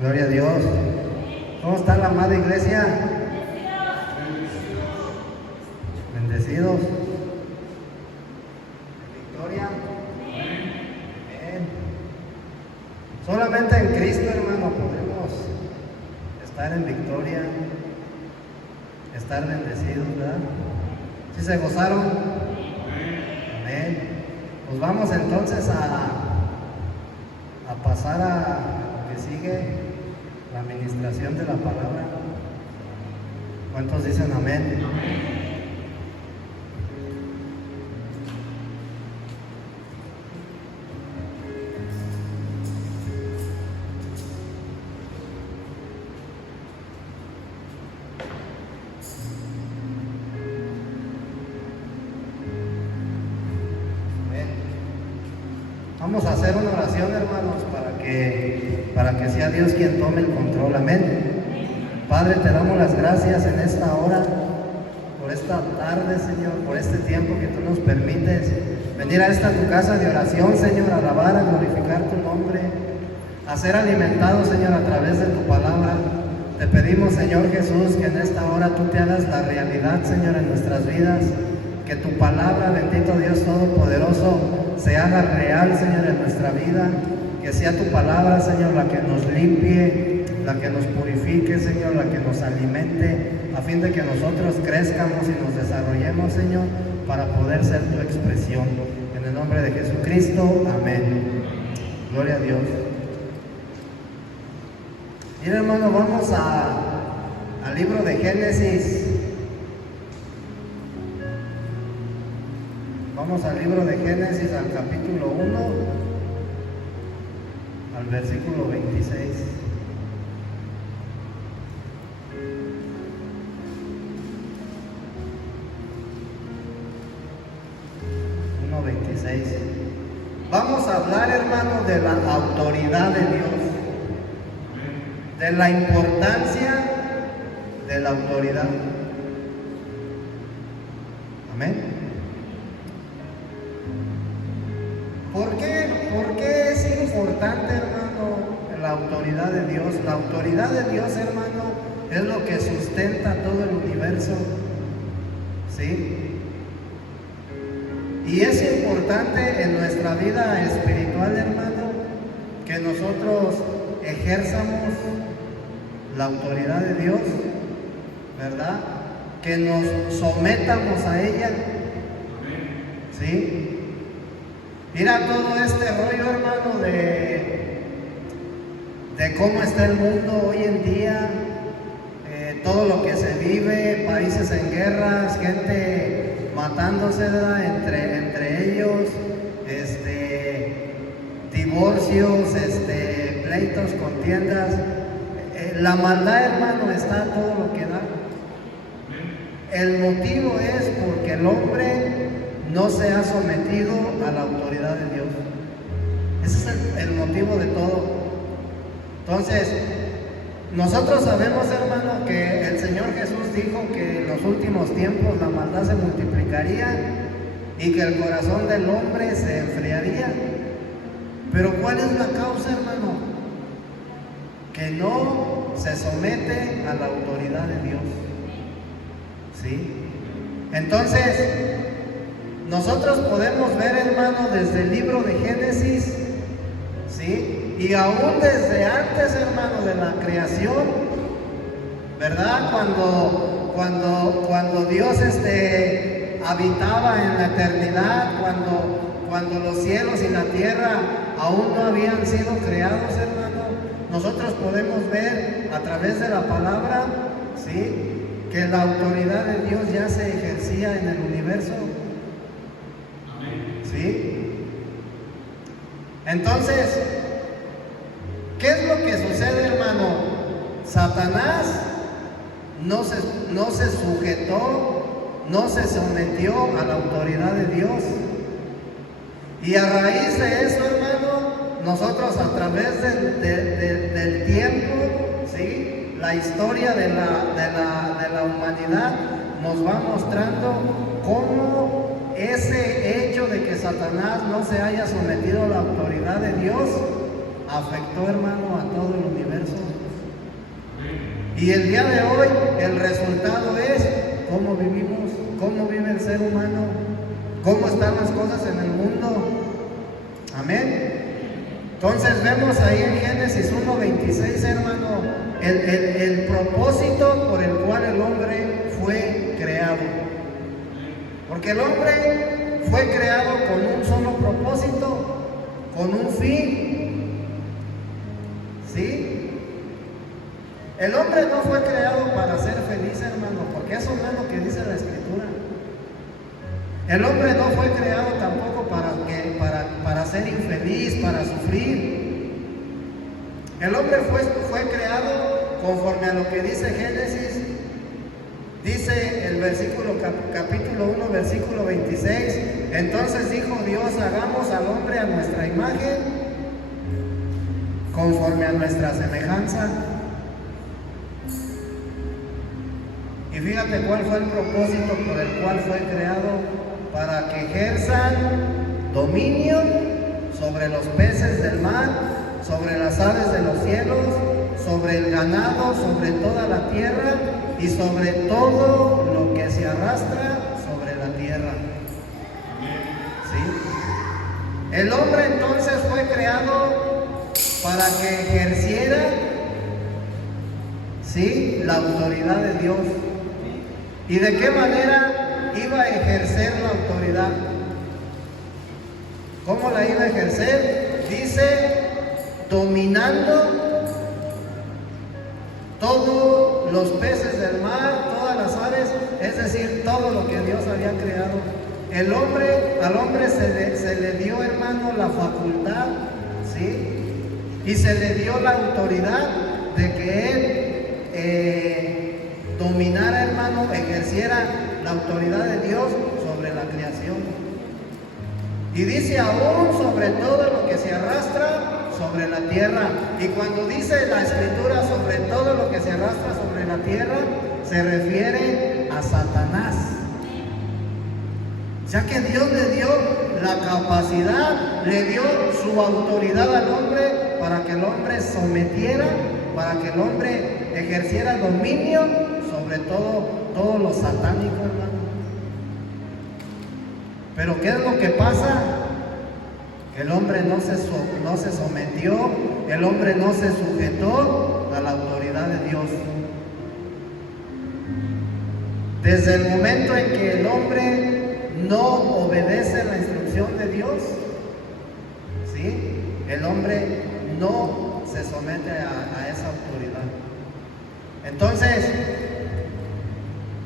Gloria a Dios. ¿Cómo está la amada iglesia? Bendecidos. Victoria. Amén. Solamente en Cristo, hermano, podemos estar en victoria, estar bendecidos, ¿verdad? ¿Sí se gozaron? Amén. Pues vamos entonces a pasar a lo que sigue, la administración de la palabra. ¿Cuántos dicen amén? Vamos a hacer una oración, hermanos, para que sea Dios quien tome el control. Amén. Padre, te damos las gracias en esta hora, por esta tarde, Señor, por este tiempo que tú nos permites venir a esta tu casa de oración, Señor, a alabar, a glorificar tu nombre, a ser alimentados, Señor, a través de tu palabra. Te pedimos, Señor Jesús, que en esta hora tú te hagas la realidad, Señor, en nuestras vidas, que tu palabra, bendito Dios Todopoderoso, se haga real, Señor, en nuestra vida, que sea tu palabra, Señor, la que nos limpie, la que nos purifique, Señor, la que nos alimente, a fin de que nosotros crezcamos y nos desarrollemos, Señor, para poder ser tu expresión. En el nombre de Jesucristo, amén. Gloria a Dios. Mira, hermano, vamos al libro de Génesis. Vamos al libro de Génesis, al capítulo 1, al versículo 26. Vamos a hablar, hermano, de la autoridad de Dios, de la importancia de la autoridad. Amén. ¿Por qué es importante, hermano, la autoridad de Dios? La autoridad de Dios, hermano, es lo que sustenta todo el universo. ¿Sí? Y es importante en nuestra vida espiritual, hermano, que nosotros ejerzamos la autoridad de Dios, ¿verdad? Que nos sometamos a ella. ¿Sí? Mira todo este rollo, hermano, de cómo está el mundo hoy en día, todo lo que se vive, países en guerras, gente matándose, ¿verdad? entre ellos, divorcios, pleitos, contiendas. La maldad, hermano, está todo lo que da. El motivo es porque el hombre no se ha sometido a la autoridad de Dios. Ese es el motivo de todo. Entonces, nosotros sabemos, hermano, que el Señor Jesús dijo que en los últimos tiempos la maldad se multiplicaría y que el corazón del hombre se enfriaría. Pero ¿cuál es la causa, hermano? Que no se somete a la autoridad de Dios. ¿Sí? Entonces, nosotros podemos ver, hermano, desde el libro de Génesis, ¿sí? Y aún desde antes, hermano, de la creación, ¿verdad? Cuando Dios habitaba en la eternidad, cuando los cielos y la tierra aún no habían sido creados, hermano, nosotros podemos ver a través de la palabra, ¿sí?, que la autoridad de Dios ya se ejercía en el universo. ¿Sí? Entonces, ¿qué es lo que sucede, hermano? Satanás no se sujetó, no se sometió a la autoridad de Dios. Y a raíz de eso, hermano, nosotros a través del tiempo, ¿sí?, la historia de la humanidad nos va mostrando cómo ese hecho de que Satanás no se haya sometido a la autoridad de Dios afectó, hermano, a todo el universo. Y el día de hoy el resultado es cómo vivimos, cómo vive el ser humano, cómo están las cosas en el mundo. Amén. Entonces vemos ahí en Génesis 1:26, hermano, el propósito por el cual el hombre fue creado. Porque el hombre fue creado con un solo propósito, con un fin. ¿Sí? El hombre no fue creado para ser feliz, hermano, porque eso no es lo que dice la Escritura. El hombre no fue creado tampoco para ser infeliz, para sufrir. El hombre fue creado conforme a lo que dice Génesis. Dice el capítulo 1, versículo 26. Entonces dijo Dios: hagamos al hombre a nuestra imagen, conforme a nuestra semejanza. Y fíjate cuál fue el propósito por el cual fue creado: para que ejerzan dominio sobre los peces del mar, sobre las aves de los cielos, sobre el ganado, sobre toda la tierra y sobre todo lo que se arrastra sobre la tierra. ¿Sí? El hombre entonces fue creado para que ejerciera, ¿sí?, la autoridad de Dios. ¿Y de qué manera iba a ejercer la autoridad? ¿Cómo la iba a ejercer? Dice, dominando todos los peces del mar, todas las aves, es decir, todo lo que Dios había creado. Al hombre se le dio, hermano, la facultad, ¿sí? Y se le dio la autoridad de que él dominara, hermano, ejerciera la autoridad de Dios sobre la creación. Y dice, aún sobre todo lo que se arrastra sobre la tierra. Y cuando dice la Escritura sobre todo lo que se arrastra sobre la tierra, se refiere a Satanás. Ya que Dios le dio la capacidad, le dio su autoridad al hombre para que el hombre sometiera, para que el hombre ejerciera dominio sobre todo lo satánico, hermano. Pero ¿qué es lo que pasa? Que el hombre no se sometió, el hombre no se sujetó a la autoridad de Dios. Desde el momento en que el hombre no obedece la instrucción de Dios, ¿sí?, el hombre no se somete a esa autoridad. Entonces,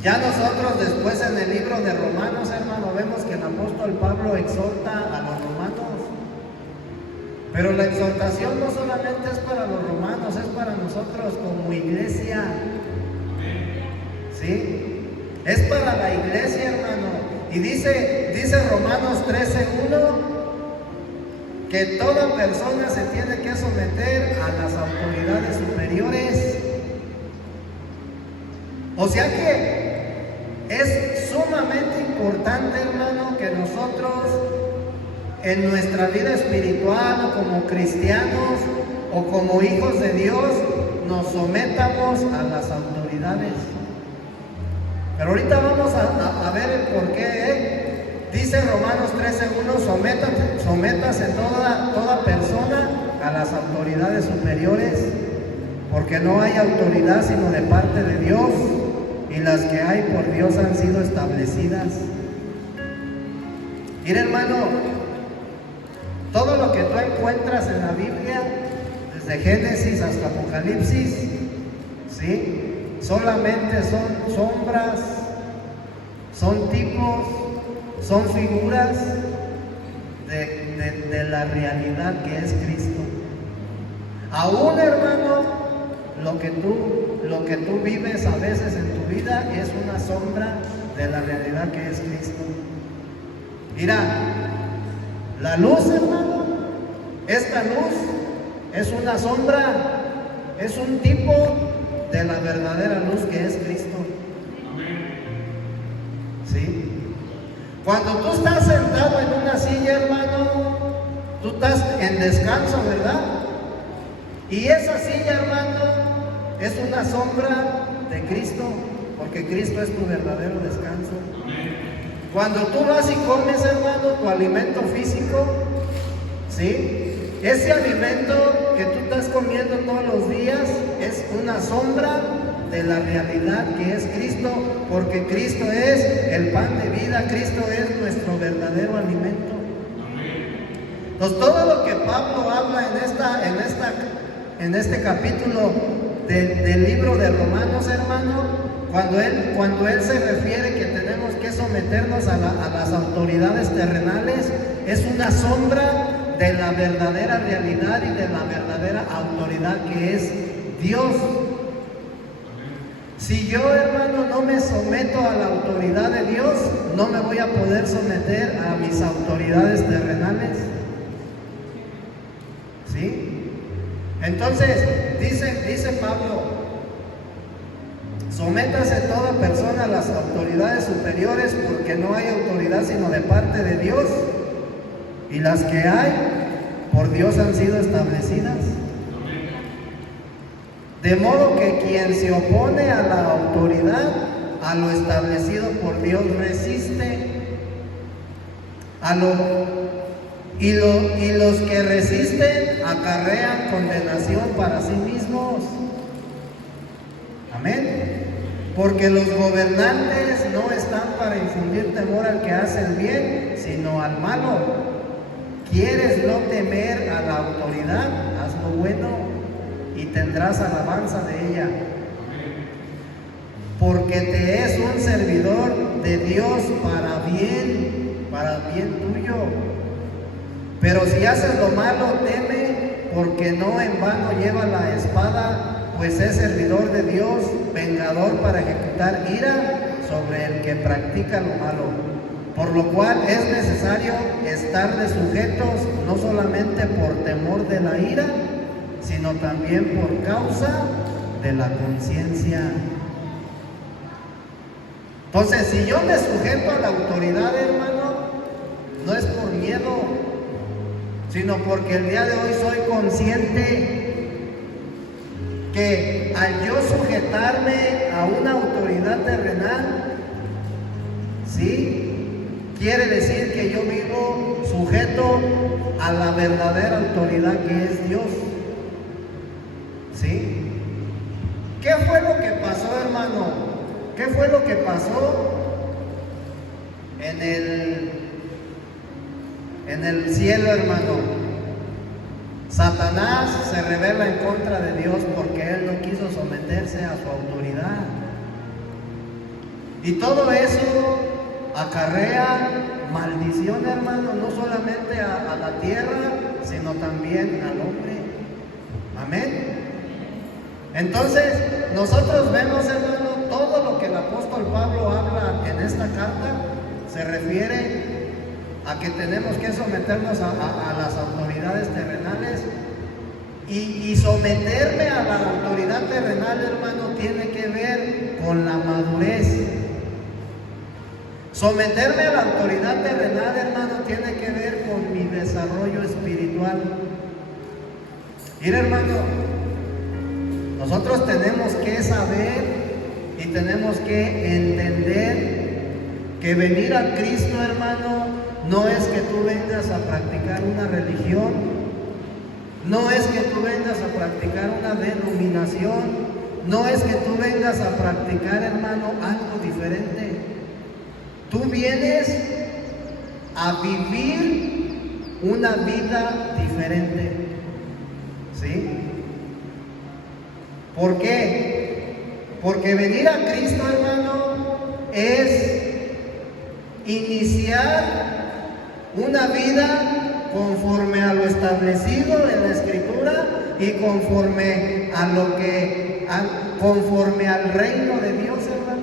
ya nosotros después en el libro de Romanos, hermano, vemos que el apóstol Pablo exhorta a los romanos. Pero la exhortación no solamente es para los romanos, es para nosotros como iglesia. ¿Sí? Es para la iglesia, hermano. Y dice Romanos 13:1 que toda persona se tiene que someter a las autoridades superiores. O sea que es sumamente importante, hermano, que nosotros en nuestra vida espiritual o como cristianos o como hijos de Dios nos sometamos a las autoridades. Pero ahorita vamos a ver el por qué. Dice Romanos 13:1, sométase toda persona a las autoridades superiores, porque no hay autoridad sino de parte de Dios, y las que hay por Dios han sido establecidas. Mira, hermano, todo lo que tú encuentras en la Biblia, desde Génesis hasta Apocalipsis, ¿sí?, solamente son sombras, son tipos, son figuras de la realidad que es Cristo. Aún, hermano, lo que tú vives a veces en tu vida es una sombra de la realidad que es Cristo. Mira, la luz, hermano, esta luz es una sombra, es un tipo de la verdadera luz que es Cristo. ¿Sí? Cuando tú estás sentado en una silla, hermano, tú estás en descanso, ¿verdad? Y esa silla, hermano, es una sombra de Cristo, porque Cristo es tu verdadero descanso. Cuando tú vas y comes, hermano, tu alimento físico, ¿sí? Ese alimento que tú estás comiendo todos los días es una sombra de la realidad que es Cristo, porque Cristo es el pan de vida, Cristo es nuestro verdadero alimento. Entonces, todo lo que Pablo habla en este capítulo del libro de Romanos, hermano, cuando él se refiere que tenemos que someternos a las autoridades terrenales, es una sombra de la verdadera realidad y de la verdadera autoridad que es Dios. Si yo, hermano, no me someto a la autoridad de Dios, no me voy a poder someter a mis autoridades terrenales. ¿Sí? Entonces, dice Pablo, sométase toda persona a las autoridades superiores, porque no hay autoridad sino de parte de Dios, y las que hay, por Dios han sido establecidas. De modo que quien se opone a la autoridad, a lo establecido por Dios, resiste. Y los que resisten acarrean condenación para sí mismos. Amén. Porque los gobernantes no están para infundir temor al que hace el bien, sino al malo. ¿Quieres no temer a la autoridad? Haz lo bueno y tendrás alabanza de ella. Porque te es un servidor de Dios para bien tuyo. Pero si haces lo malo, teme, porque no en vano lleva la espada, pues es servidor de Dios, vengador para ejecutar ira sobre el que practica lo malo. Por lo cual es necesario estarle sujetos, no solamente por temor de la ira, sino también por causa de la conciencia. Entonces, si yo me sujeto a la autoridad, hermano, no es por miedo, sino porque el día de hoy soy consciente que al yo sujetarme a una autoridad terrenal, ¿sí?, quiere decir que yo vivo sujeto a la verdadera autoridad que es Dios. ¿Sí? ¿Qué fue lo que pasó, hermano? ¿Qué fue lo que pasó en el cielo, hermano? Satanás se rebela en contra de Dios porque él no quiso someterse a su autoridad. Y todo eso acarrea maldición, hermano, no solamente a la tierra, sino también al hombre. Amén. Entonces, nosotros vemos, hermano, todo lo que el apóstol Pablo habla en esta carta se refiere a que tenemos que someternos a las autoridades terrenales, y someterme a la autoridad terrenal, hermano, tiene que ver con la madurez. Someterme a la autoridad terrenal, hermano, tiene que ver con mi desarrollo espiritual. Mira, hermano, nosotros tenemos que saber y tenemos que entender que venir a Cristo, hermano, no es que tú vengas a practicar una religión, no es que tú vengas a practicar una denominación, no es que tú vengas a practicar, hermano, algo diferente. Tú vienes a vivir una vida diferente. ¿Sí? ¿Por qué? Porque venir a Cristo, hermano, es iniciar una vida conforme a lo establecido en la Escritura y conforme al reino de Dios, hermano.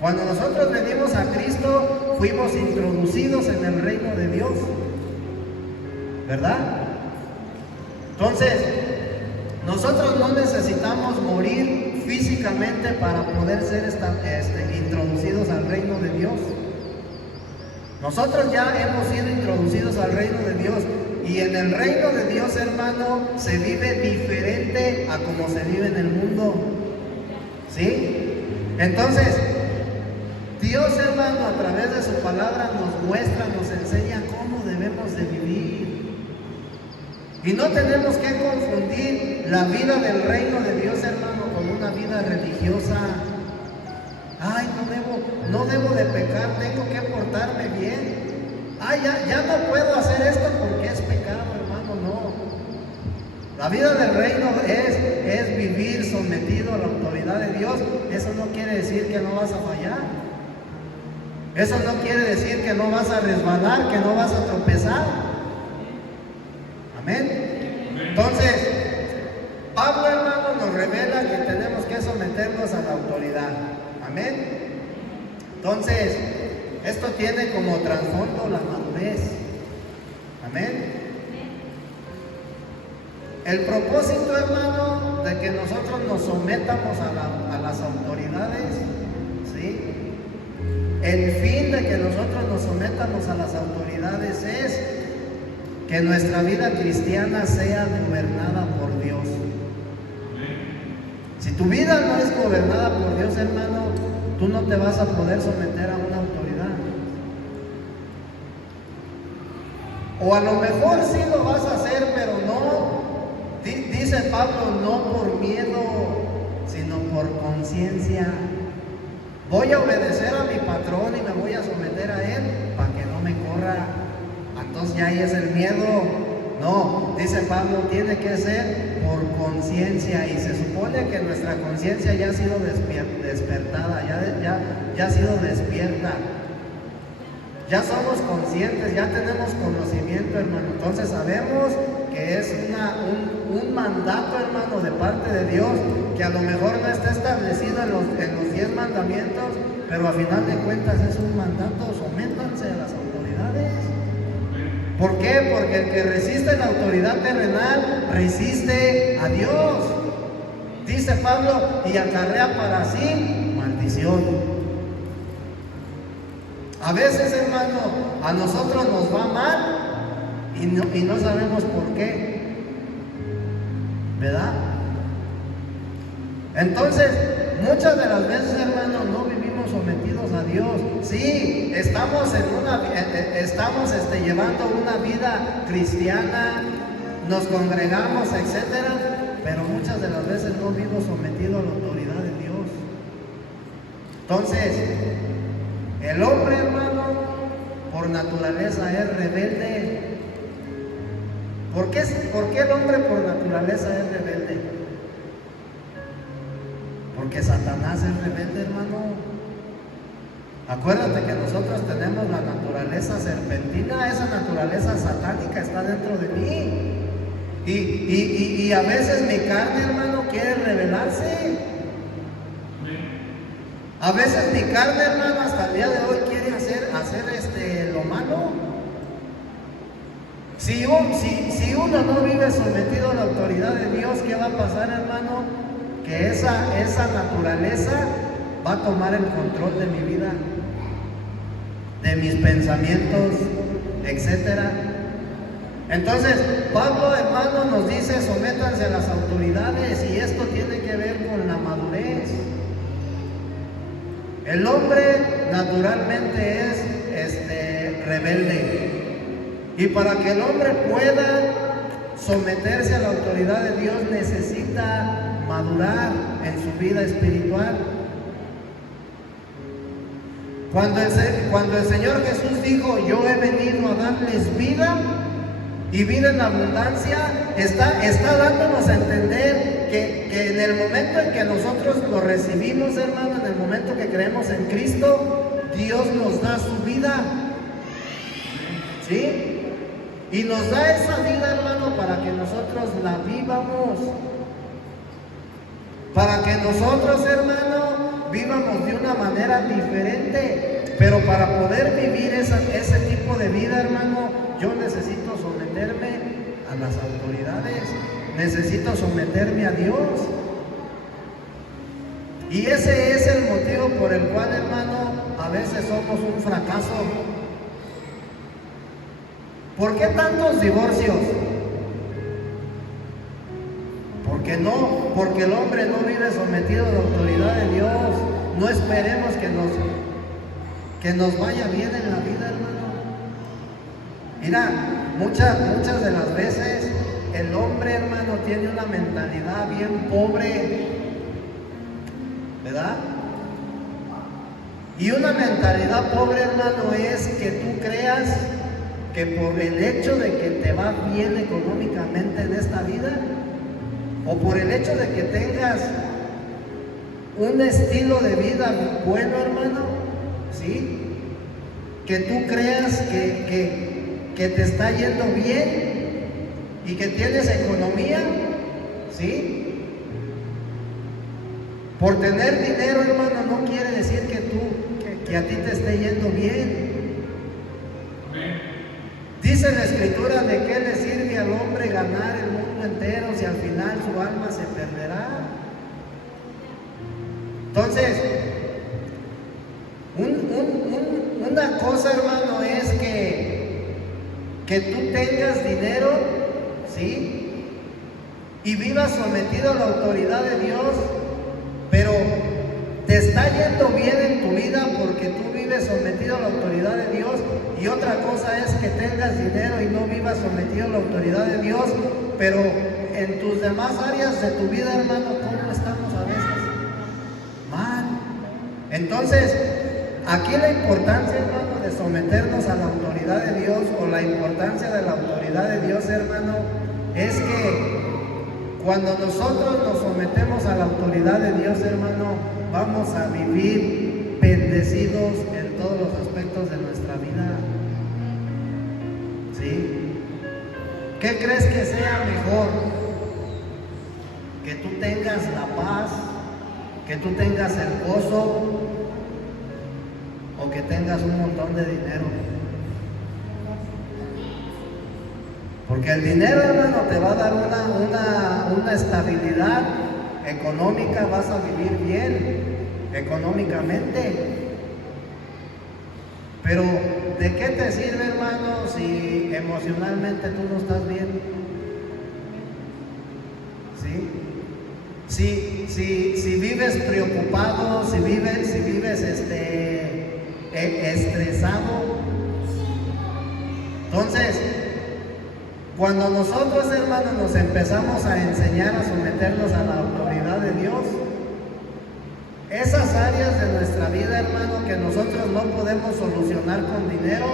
Cuando nosotros venimos a Cristo, fuimos introducidos en el reino de Dios, ¿verdad? Entonces, nosotros no necesitamos morir físicamente para poder ser introducidos al reino de Dios. Nosotros ya hemos sido introducidos al reino de Dios, Y en el reino de Dios, hermano, se vive diferente a como se vive en el mundo. ¿Sí? Entonces, Dios, hermano, a través de su palabra nos muestra, nos enseña cómo debemos de vivir. Y no tenemos que confundir la vida del reino de Dios, hermano, con una vida religiosa. Ay, no debo de pecar, tengo que portarme bien. Ay, ya no puedo hacer esto porque es pecado, hermano, no. La vida del reino es vivir sometido a la autoridad de Dios. Eso no quiere decir que no vas a fallar. Eso no quiere decir que no vas a resbalar, que no vas a tropezar. Amén. Entonces, Pablo, hermano, nos revela que tenemos que someternos a la autoridad. Amén. Entonces, esto tiene como trasfondo la madurez. Amén. El propósito, hermano, de que nosotros nos sometamos a las autoridades, ¿sí? El fin de que nosotros nos sometamos a las autoridades es que nuestra vida cristiana sea gobernada por Dios. Si tu vida no es gobernada por Dios, hermano, tú no te vas a poder someter a una autoridad. O a lo mejor sí lo vas a hacer, pero no, dice Pablo, no por miedo, sino por conciencia. Voy a obedecer a mi patrón y me voy a someter a él para que no me corra. Entonces ya ahí es el miedo. No, dice Pablo, tiene que ser por conciencia, y se supone que nuestra conciencia ya ha sido despertada, ya ha sido despierta. Ya somos conscientes, ya tenemos conocimiento, hermano. Entonces sabemos que es un mandato, hermano, de parte de Dios, que a lo mejor no está establecido en los 10 mandamientos, pero a final de cuentas es un mandato: sométanse a las autoridades. ¿Por qué? Porque el que resiste la autoridad terrenal resiste a Dios. Dice Pablo, y acarrea para sí maldición. A veces, hermano, a nosotros nos va mal y no sabemos por qué, ¿verdad? Entonces, muchas de las veces, hermano, no vivimos sometidos a Dios. Sí, estamos llevando una vida cristiana, nos congregamos, etcétera, pero muchas de las veces no vivimos sometidos a la autoridad de Dios. Entonces, el hombre, hermano, por naturaleza es rebelde. ¿Por qué el hombre por naturaleza es rebelde? Porque Satanás es rebelde, hermano. Acuérdate que nosotros tenemos la naturaleza serpentina, esa naturaleza satánica está dentro de mí. Y a veces mi carne, hermano, quiere rebelarse. A veces mi carne, hermano, hasta el día de hoy quiere hacer lo malo. Si uno no vive sometido a la autoridad de Dios, ¿qué va a pasar, hermano? Que esa naturaleza va a tomar el control de mi vida, de mis pensamientos, etcétera. Entonces, Pablo, hermano, nos dice: sométanse a las autoridades, y esto tiene que ver con la madurez. El hombre naturalmente es rebelde, y para que el hombre pueda someterse a la autoridad de Dios necesita madurar en su vida espiritual. Cuando el Señor Jesús dijo: yo he venido a darles vida y vida en abundancia, está dándonos a entender que en el momento en que nosotros lo recibimos, hermano, en el momento que creemos en Cristo, Dios nos da su vida, ¿sí? Y nos da esa vida, hermano, para que nosotros la vivamos, para que nosotros, hermano, vivamos de una manera diferente. Pero para poder vivir ese tipo de vida, hermano, yo necesito someterme a las autoridades, necesito someterme a Dios. Y ese es el motivo por el cual, hermano, a veces somos un fracaso. ¿Por qué tantos divorcios? Porque el hombre no vive sometido a la autoridad de Dios. No esperemos que nos vaya bien en la vida, hermano. Mira, muchas de las veces el hombre, hermano, tiene una mentalidad bien pobre, ¿verdad? Y una mentalidad pobre, hermano, es que tú creas que por el hecho de que te va bien económicamente en esta vida, o por el hecho de que tengas un estilo de vida bueno, hermano, ¿sí? Que tú creas que te está yendo bien y que tienes economía, ¿sí? Por tener dinero, hermano, no quiere decir que a ti te esté yendo bien. Dice la Escritura: ¿de qué le sirve al hombre ganar el mundo entero si al final su alma se perderá? Entonces, una cosa, hermano, es que tú tengas dinero, ¿sí? Y vivas sometido a la autoridad de Dios, pero te está yendo bien en tu vida porque tú vives sometido a la autoridad de Dios. Y otra cosa es que tengas dinero y no vivas sometido a la autoridad de Dios, pero en tus demás áreas de tu vida, hermano, ¿cómo estamos a veces? Mal. Entonces, aquí la importancia, hermano, de someternos a la autoridad de Dios, o la importancia de la autoridad de Dios, hermano, es que cuando nosotros nos sometemos a la autoridad de Dios, hermano, vamos a vivir bendecidos en todos los aspectos de nuestra vida. ¿Sí? ¿Qué crees que sea mejor? Que tú tengas la paz, que tú tengas el gozo, o que tengas un montón de dinero. Porque el dinero, hermano, te va a dar una estabilidad económica, vas a vivir bien económicamente. Pero ¿de qué te sirve, hermano, si emocionalmente tú no estás bien? ¿Sí? Si vives preocupado, si vives estresado. Entonces, cuando nosotros, hermanos, nos empezamos a enseñar a someternos a la autoridad de Dios, esas áreas de nuestra vida, hermano, que nosotros no podemos solucionar con dinero,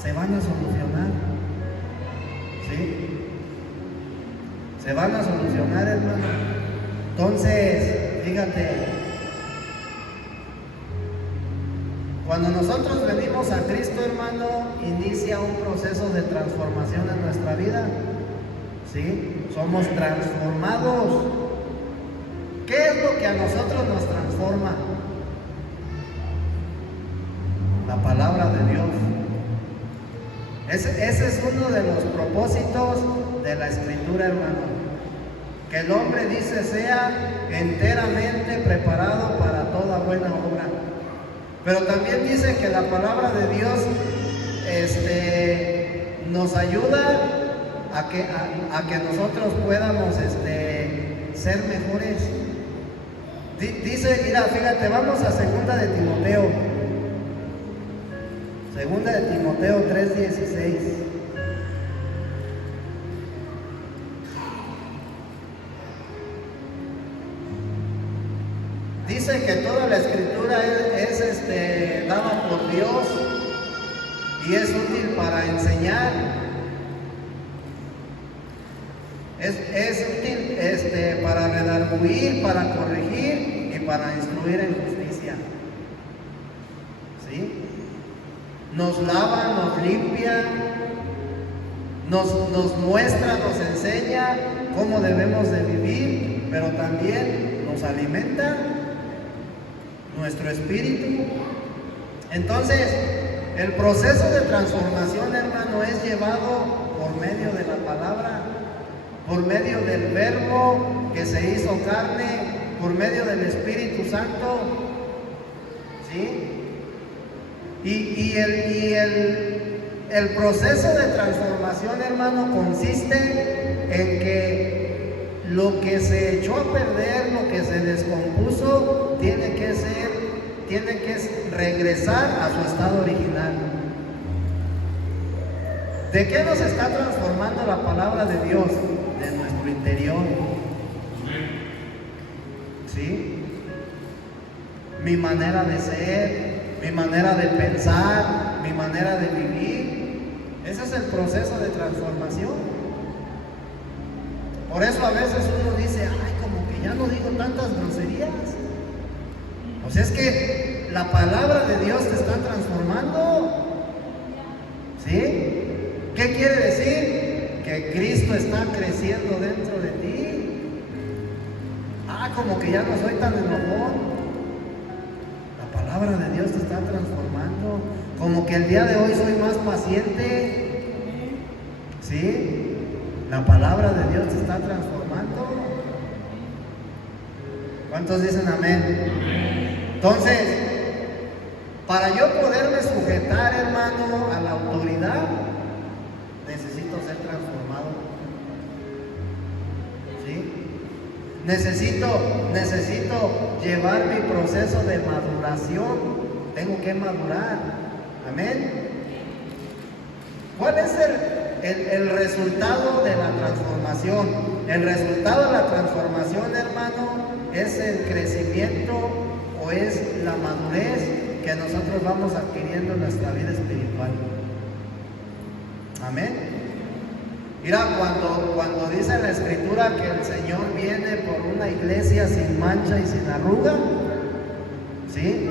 se van a solucionar. ¿Sí? Se van a solucionar, hermano. Entonces, fíjate, cuando nosotros venimos a Cristo, hermano, inicia un proceso de transformación en nuestra vida. ¿Sí? Somos transformados. ¿Qué es lo que a nosotros nos transforma? La palabra de Dios. Ese es uno de los propósitos de la Escritura, hermano. Que el hombre, dice, sea enteramente preparado para toda buena obra. Pero también dice que la palabra de Dios nos ayuda a que nosotros podamos ser mejores. Dice, mira, fíjate, vamos a segunda de Timoteo. Segunda de Timoteo 3:16. Dice que toda la Escritura es dada por Dios y es útil para enseñar, es útil para redarguir, para corregir y para instruir en justicia. ¿Sí? Nos lava, nos limpia, nos muestra, nos enseña cómo debemos de vivir, pero también nos alimenta nuestro espíritu. Entonces, el proceso de transformación, hermano, es llevado por medio de la palabra, por medio del Verbo que se hizo carne, por medio del Espíritu Santo. ¿Sí? Y el proceso de transformación, hermano, consiste en que lo que se echó a perder, lo que se descompuso, tiene que regresar a su estado original. ¿De qué nos está transformando la palabra de Dios? De nuestro interior. ¿Sí? Mi manera de ser, mi manera de pensar, mi manera de vivir. Ese es el proceso de transformación. Por eso a veces uno dice, ay, como que ya no digo tantas groserías. O sea, es que la palabra de Dios te está transformando. ¿Sí? ¿Qué quiere decir? Que Cristo está creciendo dentro de ti. Ah, como que ya no soy tan enojón. La palabra de Dios te está transformando. Como que el día de hoy soy más paciente. ¿Sí? La palabra de Dios te está transformando. ¿Cuántos dicen amén? Entonces, para yo poderme sujetar, hermano, a la autoridad, necesito ser transformado. ¿Sí? Necesito llevar mi proceso de maduración. Tengo que madurar. Amén. ¿Cuál es el resultado de la transformación? El resultado de la transformación, hermano, es el crecimiento o es la madurez que nosotros vamos adquiriendo en nuestra vida espiritual. Amén. Mira, cuando dice la Escritura que el Señor viene por una iglesia sin mancha y sin arruga, ¿sí?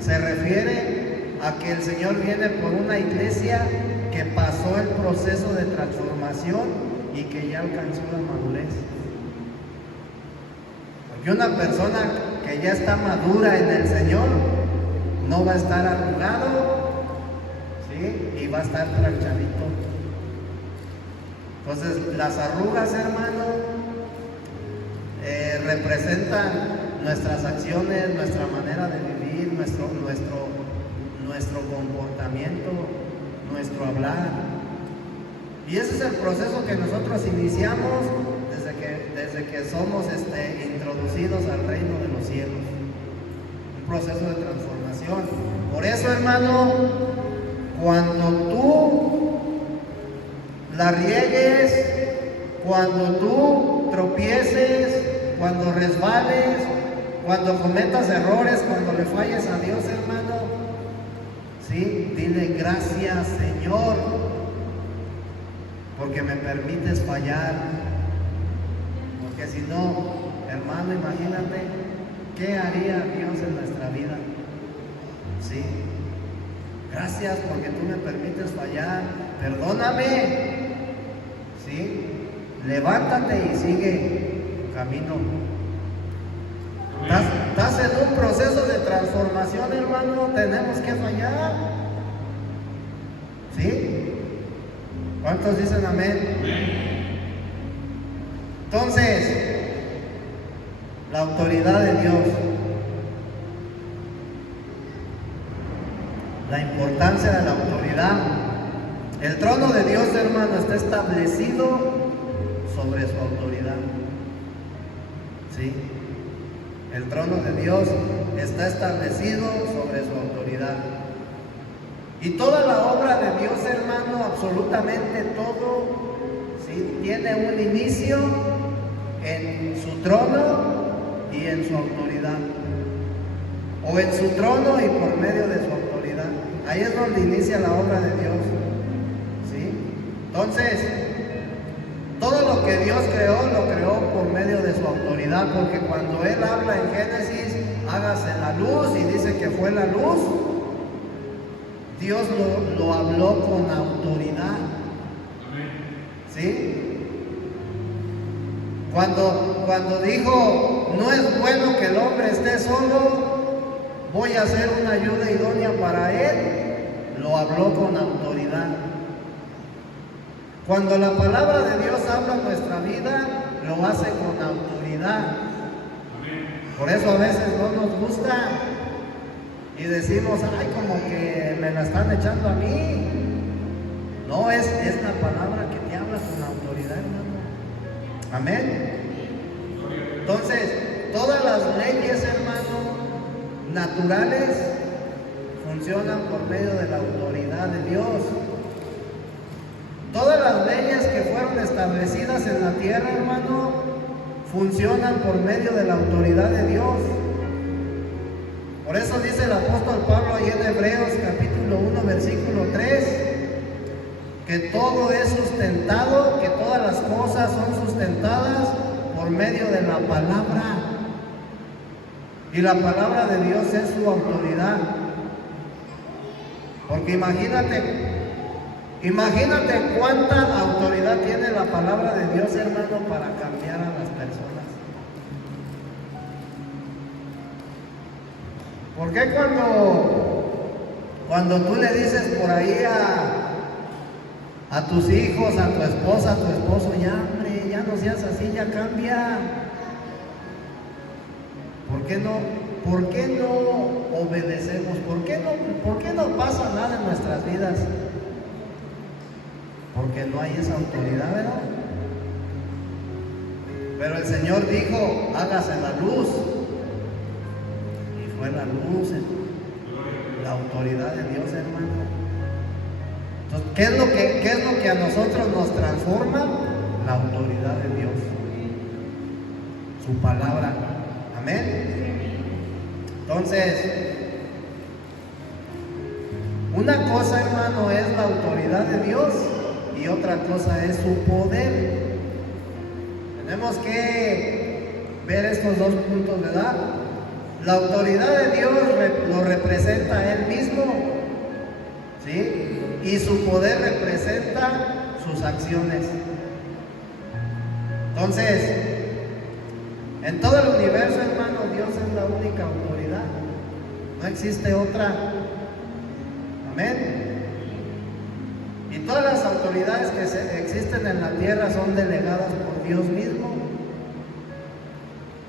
Se refiere a que el Señor viene por una iglesia que pasó el proceso de transformación y que ya alcanzó la madurez. Porque una persona que ya está madura en el Señor no va a estar arrugado, ¿sí? Y va a estar planchadito. Entonces, las arrugas, hermano, representan nuestras acciones, nuestra manera de vivir, nuestro comportamiento, nuestro hablar. Y ese es el proceso que nosotros iniciamos desde que somos introducidos al reino de los cielos. Un proceso de transformación. Por eso, hermano, cuando tú la riegues, cuando tú tropieces, cuando resbales, cuando cometas errores, cuando le falles a Dios, hermano, sí, dile gracias, Señor, porque me permites fallar. Porque si no, hermano, imagínate qué haría Dios en nuestra vida. Sí, gracias porque tú me permites fallar. Perdóname. ¿Sí? Levántate y sigue tu camino. Estás en un proceso de transformación, hermano. Tenemos que fallar. ¿Sí? ¿Cuántos dicen amén? Entonces, la autoridad de Dios, la importancia de la autoridad. El trono de Dios, hermano, está establecido sobre su autoridad. ¿Sí? El trono de Dios está establecido sobre su autoridad. Y toda la obra de Dios, hermano, absolutamente todo, ¿sí?, tiene un inicio en su trono y en su autoridad. O en su trono y por medio de su autoridad. Ahí es donde inicia la obra de Dios. Entonces, todo lo que Dios creó, lo creó por medio de su autoridad, porque cuando Él habla en Génesis, hágase la luz, y dice que fue la luz, Dios lo habló con autoridad. ¿Sí? Cuando dijo, no es bueno que el hombre esté solo, voy a hacer una ayuda idónea para él, lo habló con autoridad. Cuando la palabra de Dios habla en nuestra vida, lo hace con autoridad. Por eso a veces no nos gusta y decimos, ay, como que me la están echando a mí. No, es la palabra que te habla con autoridad, hermano. Amén. Entonces, todas las leyes, hermano, naturales, funcionan por medio de la autoridad de Dios. Todas las leyes que fueron establecidas en la tierra, hermano, funcionan por medio de la autoridad de Dios. Por eso dice el apóstol Pablo ahí en Hebreos capítulo 1, versículo 3, que todo es sustentado, que todas las cosas son sustentadas por medio de la palabra. Y la palabra de Dios es su autoridad. Porque imagínate cuánta autoridad tiene la palabra de Dios, hermano, para cambiar a las personas. ¿Por qué cuando tú le dices por ahí a tus hijos, a tu esposa, a tu esposo, ya hombre, ya no seas así, ya cambia? ¿Por qué no obedecemos? ¿Por qué no pasa nada en nuestras vidas? Porque no hay esa autoridad, ¿verdad? Pero el Señor dijo, hágase la luz. Y fue la luz, la autoridad de Dios, hermano. Entonces, ¿qué es lo que a nosotros nos transforma? La autoridad de Dios. Su palabra. Amén. Entonces, una cosa, hermano, es la autoridad de Dios y otra cosa es su poder. Tenemos que ver estos dos puntos, ¿verdad? La autoridad de Dios lo representa a Él mismo, ¿sí? Y su poder representa sus acciones. Entonces, en todo el universo, hermano, Dios es la única autoridad. No existe otra. Amén. Y todas las autoridades que existen en la tierra son delegadas por Dios mismo.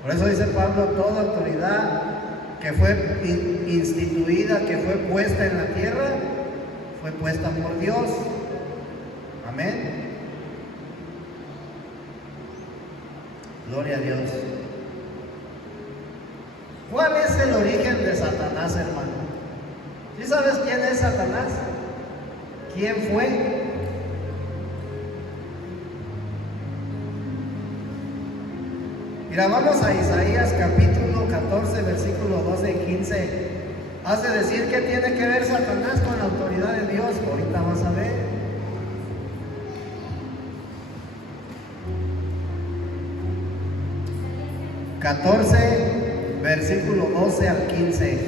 Por eso dice Pablo, toda autoridad que fue instituida, que fue puesta en la tierra, fue puesta por Dios. Amén. Gloria a Dios. ¿Cuál es el origen de Satanás, hermano? ¿Sí sabes quién es Satanás? ¿Quién fue? Mira, vamos a Isaías capítulo 14, versículo 12 y 15. Hace decir que tiene que ver Satanás con la autoridad de Dios. Ahorita vas a ver. Versículo 12 al 15.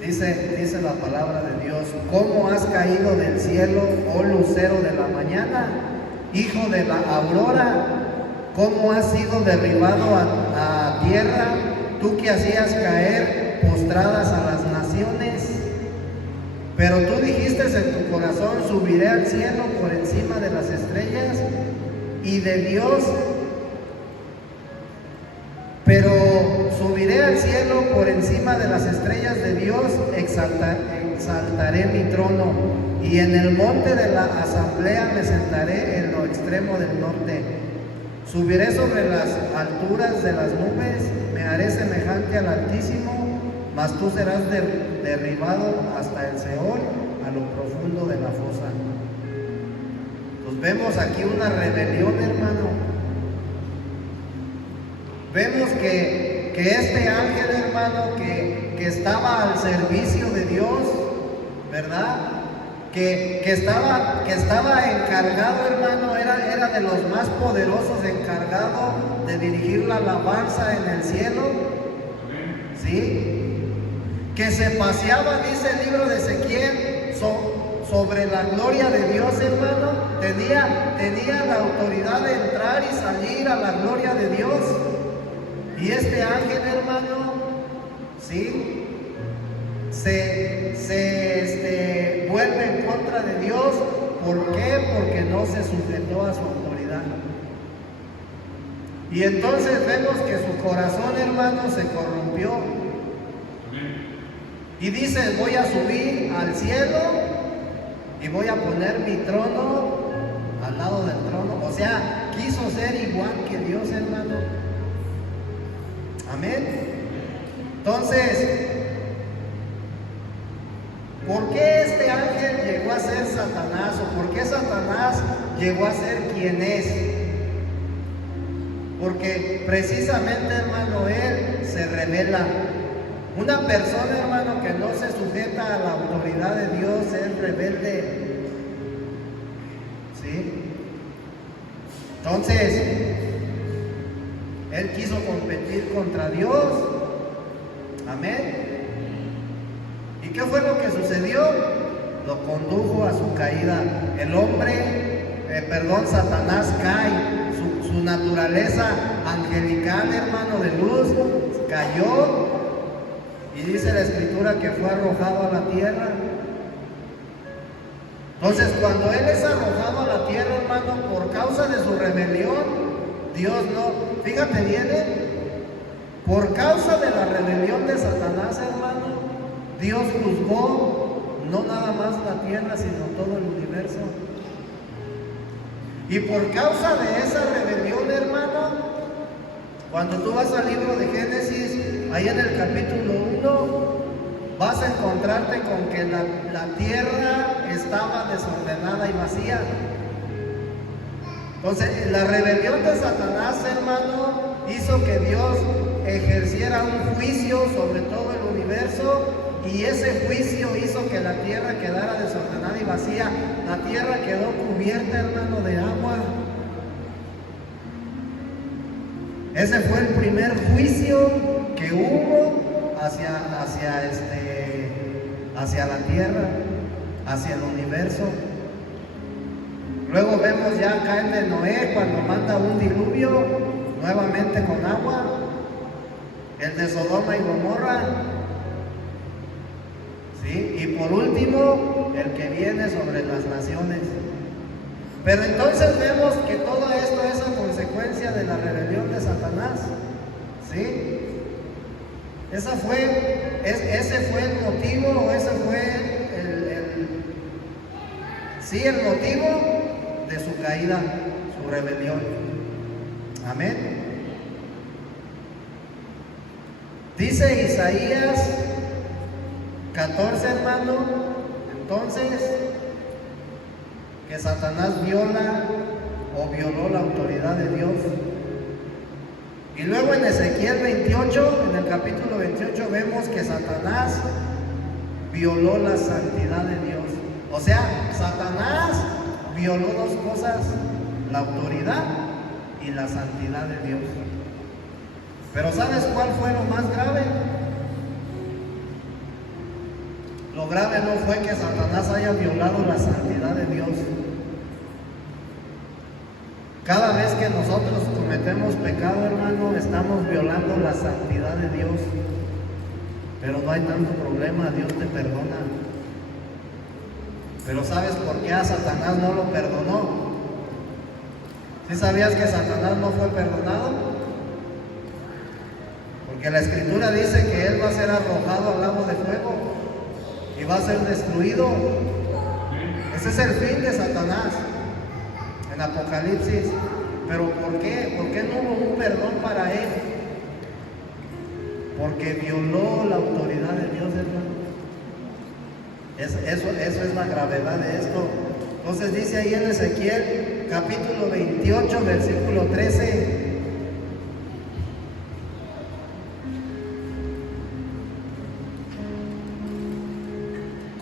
Dice la palabra de Dios: ¿Cómo has caído del cielo, oh lucero de la mañana, hijo de la aurora? ¿Cómo has sido derribado a tierra, tú que hacías caer postradas a las naciones? Pero tú dijiste en tu corazón: subiré al cielo por encima de las estrellas y de Dios. Pero subiré al cielo por encima de las estrellas de Dios, exaltaré mi trono, y en el monte de la asamblea me sentaré en lo extremo del norte. Subiré sobre las alturas de las nubes, me haré semejante al Altísimo, mas tú serás derribado hasta el Seol, a lo profundo de la fosa. Pues vemos aquí una rebelión, hermano. Vemos que este ángel, hermano, que estaba al servicio de Dios, ¿verdad? Que estaba encargado, hermano, era de los más poderosos, encargado de dirigir la alabanza en el cielo, ¿sí? Que se paseaba, dice el libro de Ezequiel, sobre la gloria de Dios, hermano. Tenía la autoridad de entrar y salir a la gloria de Dios. Y este ángel, hermano, ¿sí? Se vuelve en contra de Dios. ¿Por qué? Porque no se sujetó a su autoridad. Y entonces vemos que su corazón, hermano, se corrompió. Y dice, voy a subir al cielo y voy a poner mi trono al lado del trono. O sea, quiso ser igual que Dios, hermano. Amén. Entonces, ¿por qué este ángel llegó a ser Satanás? ¿O por qué Satanás llegó a ser quien es? Porque precisamente, hermano, él se revela. Una persona, hermano, que no se sujeta a la autoridad de Dios es rebelde. ¿Sí? Entonces, él quiso competir contra Dios. Amén. ¿Y qué fue lo que sucedió? Lo condujo a su caída. El hombre, Satanás cae. Su naturaleza angelical, hermano, de luz, cayó. Y dice la Escritura que fue arrojado a la tierra. Entonces, cuando él es arrojado a la tierra, hermano, por causa de su rebelión, Dios no, fíjate bien, por causa de la rebelión de Satanás, hermano, Dios juzgó no nada más la tierra, sino todo el universo. Y por causa de esa rebelión, hermano, cuando tú vas al libro de Génesis, ahí en el capítulo 1, vas a encontrarte con que la tierra estaba desordenada y vacía. Entonces, la rebelión de Satanás, hermano, hizo que Dios ejerciera un juicio sobre todo el universo, y ese juicio hizo que la tierra quedara desordenada y vacía. La tierra quedó cubierta, hermano, de agua. Ese fue el primer juicio que hubo hacia la tierra, hacia el universo. Luego vemos ya acá el de Noé, cuando manda un diluvio nuevamente con agua. El de Sodoma y Gomorra. ¿Sí? Y por último, el que viene sobre las naciones. Pero entonces vemos que todo esto es a consecuencia de la rebelión de Satanás. ¿Sí? Ese fue el motivo, ese fue el motivo de su caída, su rebelión. Amén. Dice Isaías 14, hermano, entonces, que Satanás violó la autoridad de Dios. Y luego en Ezequiel 28, en el capítulo 28, vemos que Satanás violó la santidad de Dios. O sea, Satanás violó dos cosas: la autoridad y la santidad de Dios. Pero ¿sabes cuál fue lo más grave? Lo grave no fue que Satanás haya violado la santidad de Dios. Cada vez que nosotros cometemos pecado, hermano, estamos violando la santidad de Dios. Pero no hay tanto problema, Dios te perdona. Pero ¿sabes por qué a Satanás no lo perdonó? ¿Sí sabías que Satanás no fue perdonado? Porque la Escritura dice que él va a ser arrojado al lago de fuego y va a ser destruido. Ese es el fin de Satanás en Apocalipsis. ¿Pero por qué? ¿Por qué no hubo un perdón para él? Porque violó la autoridad de Dios, hermano. Eso es la gravedad de esto. Entonces dice ahí en Ezequiel capítulo 28, versículo 13.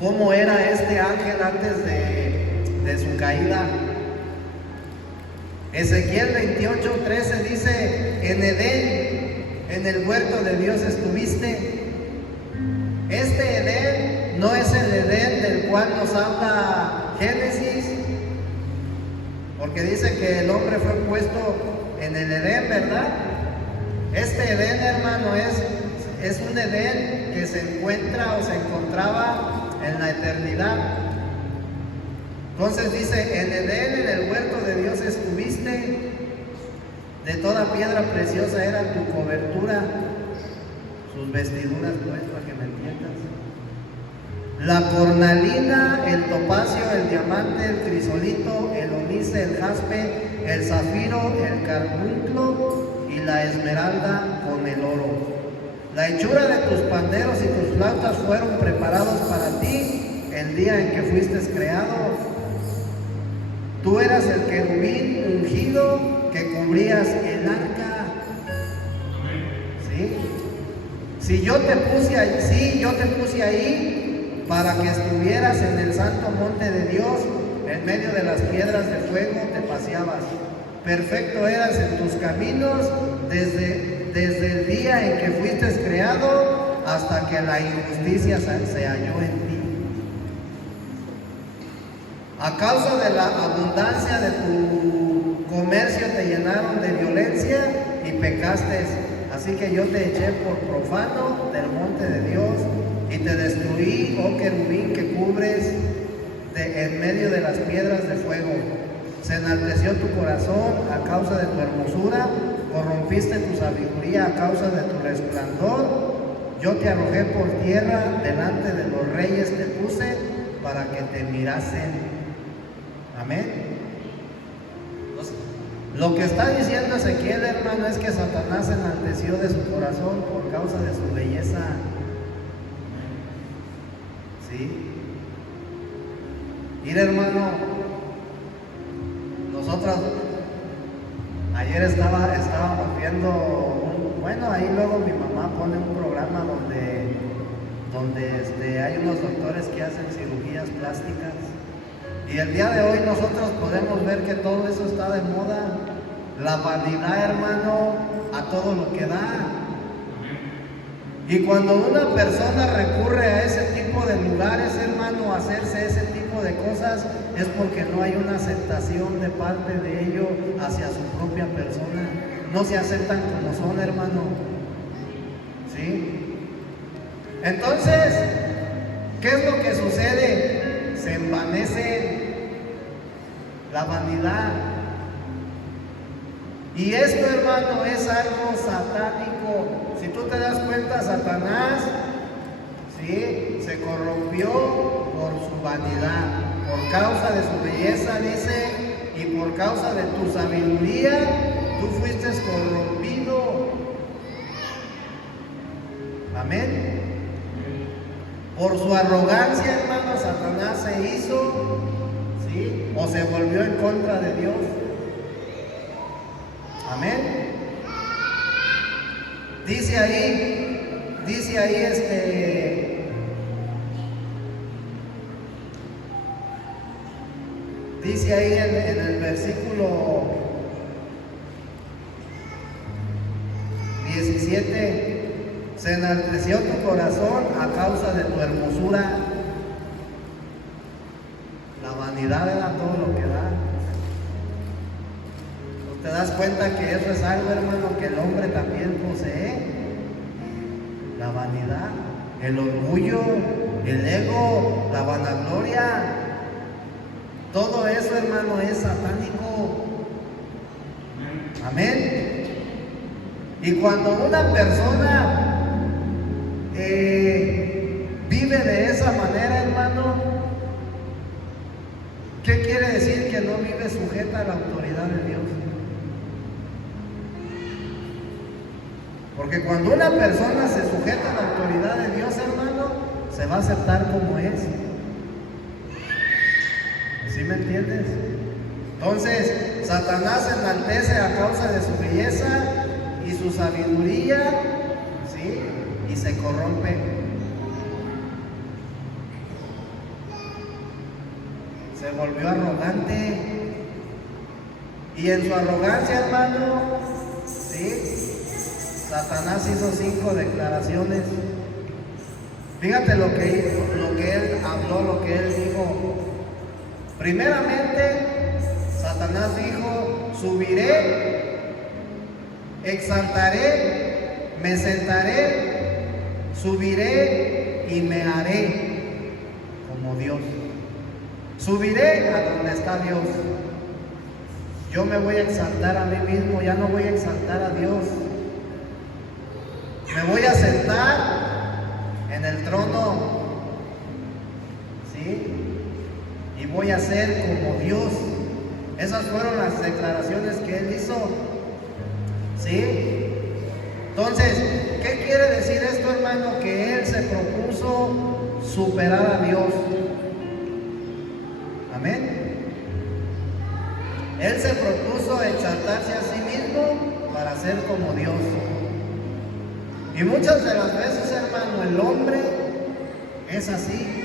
¿Cómo era este ángel antes de su caída? Ezequiel 28, 13 dice: en Edén, en el huerto de Dios estuviste. Este Edén no es el Edén del cual nos habla Génesis, porque dice que el hombre fue puesto en el Edén, ¿verdad? Este Edén, hermano, es un Edén que se encuentra o se encontraba en la eternidad. Entonces dice: en Edén, en el huerto de Dios estuviste, de toda piedra preciosa era tu cobertura, sus vestiduras, pues, para que me entiendas. la cornalina, el topacio, el diamante, el crisolito, el onice, el jaspe, el zafiro, el carbunclo y la esmeralda con el oro. La hechura de tus panderos y tus flautas fueron preparados para ti el día en que fuiste creado. Tú eras el querubín ungido que cubrías el arca. ¿Sí? Si yo te puse ahí, sí, yo te puse ahí para que estuvieras en el santo monte de Dios, en medio de las piedras de fuego te paseabas. Perfecto eras en tus caminos desde el día en que fuiste creado hasta que la injusticia se halló en ti. A causa de la abundancia de tu comercio te llenaron de violencia y pecaste. Así que yo te eché por profano del monte de Dios y te destruí, oh querubín que cubres en medio de las piedras de fuego. Se enalteció tu corazón a causa de tu hermosura, corrompiste tu sabiduría a causa de tu resplandor. Yo te arrojé por tierra, delante de los reyes te puse para que te mirasen. Amén. Lo que está diciendo Ezequiel, hermano, es que Satanás se enalteció de su corazón por causa de su belleza. ¿Sí? Mira, hermano, nosotros ayer estábamos viendo bueno, ahí luego mi mamá pone un programa donde hay unos doctores que hacen cirugías plásticas. Y el día de hoy nosotros podemos ver que todo eso está de moda. La vanidad, hermano, a todo lo que da. Y cuando una persona recurre a ese tipo de lugares, hermano, a hacerse ese tipo de cosas, es porque no hay una aceptación de parte de ellos hacia su propia persona. No se aceptan como son, hermano. ¿Sí? Entonces, ¿qué es lo que sucede? Se envanece la vanidad. Y esto, hermano, es algo satánico. Si tú te das cuenta, Satanás, ¿sí?, se corrompió por su vanidad, por causa de su belleza, dice, y por causa de tu sabiduría, tú fuiste corrompido. Amén. Por su arrogancia, hermano, Satanás se hizo, ¿sí?, o se volvió en contra de Dios. Amén. Dice ahí en el versículo 17, se enalteció tu corazón a causa de tu hermosura. La vanidad era todo lo que da. ¿Te das cuenta que eso es algo, hermano, que el hombre también posee? La vanidad, el orgullo, el ego, la vanagloria. Todo eso, hermano, es satánico. Amén. Y cuando una persona vive de esa manera, hermano, ¿qué quiere decir? Que no vive sujeta a la autoridad de Dios. Porque cuando una persona se sujeta a la autoridad de Dios, hermano, se va a aceptar como es. ¿Sí me entiendes? Entonces, Satanás se enaltece a causa de su belleza y su sabiduría, ¿sí?, y se corrompe. Se volvió arrogante. Y en su arrogancia, hermano, ¿sí?, Satanás hizo 5 declaraciones. Fíjate lo que él habló, lo que él dijo. Primeramente, Satanás dijo: subiré, exaltaré, me sentaré, subiré y me haré como Dios. Subiré a donde está Dios. Yo me voy a exaltar a mí mismo, ya no voy a exaltar a Dios. Me voy a sentar en el trono ¿sí? Y voy a ser como Dios. Esas fueron las declaraciones que él hizo, ¿sí? Entonces, ¿qué quiere decir esto, hermano? Que él se propuso superar a Dios. Amén. Él se propuso exaltarse a sí mismo para ser como Dios. Y muchas de las veces, hermano, el hombre es así.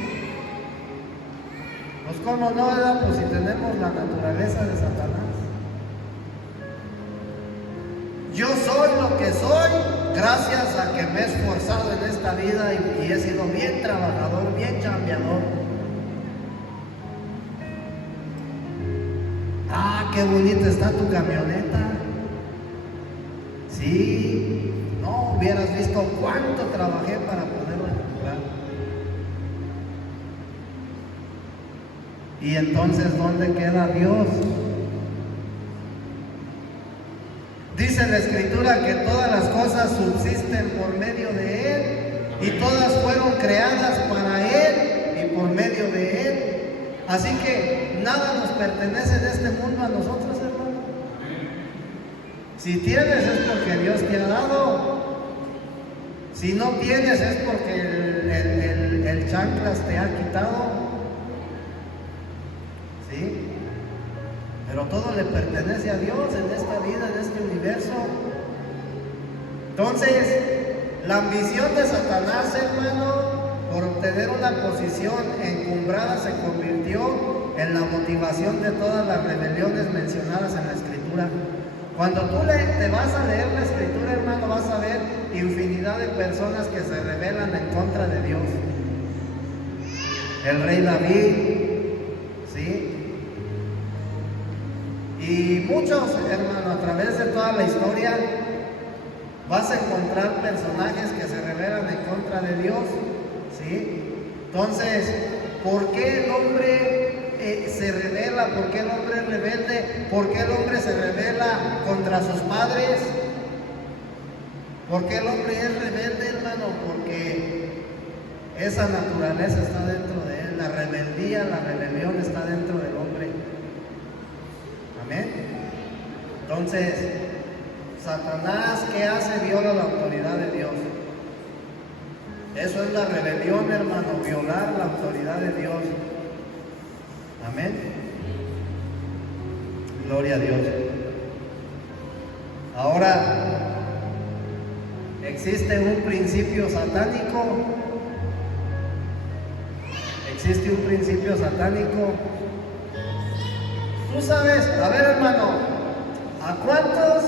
Pues cómo no, ¿verdad? Pues si tenemos la naturaleza de Satanás. Yo soy lo que soy gracias a que me he esforzado en esta vida y he sido bien trabajador, bien chambeador. Ah, qué bonita está tu camioneta. Sí, no hubieras visto cuánto trabajé para poderla comprar. Y entonces, ¿dónde queda Dios? Dice la Escritura que todas las cosas subsisten por medio de Él y todas fueron creadas para Él y por medio de Él. Así que nada nos pertenece en este mundo a nosotros, hermano. Si tienes es porque Dios te ha dado. Si no tienes es porque el chanclas te ha quitado. ¿Sí? Pero todo le pertenece a Dios en esta vida, en este universo. Entonces, la ambición de Satanás, hermano, por obtener una posición encumbrada se convirtió en la motivación de todas las rebeliones mencionadas en la Escritura. Cuando tú te vas a leer la Escritura, hermano, vas a ver infinidad de personas que se rebelan en contra de Dios. El rey David, ¿sí? Y muchos, hermano, a través de toda la historia vas a encontrar personajes que se rebelan en contra de Dios, ¿sí? Entonces, ¿por qué el hombre se revela? ¿Por qué el hombre es rebelde? ¿Por qué el hombre se revela contra sus padres? ¿Por qué el hombre es rebelde, hermano? Porque esa naturaleza está dentro de él, la rebeldía, la rebelión está dentro del hombre. Amén. Entonces, Satanás, ¿qué hace? Viola la autoridad de Dios. Eso es la rebelión, hermano, violar la autoridad de Dios. Amén. Gloria a Dios. Ahora, existe un principio satánico. Existe un principio satánico. Tú sabes, a ver, hermano, ¿a cuántos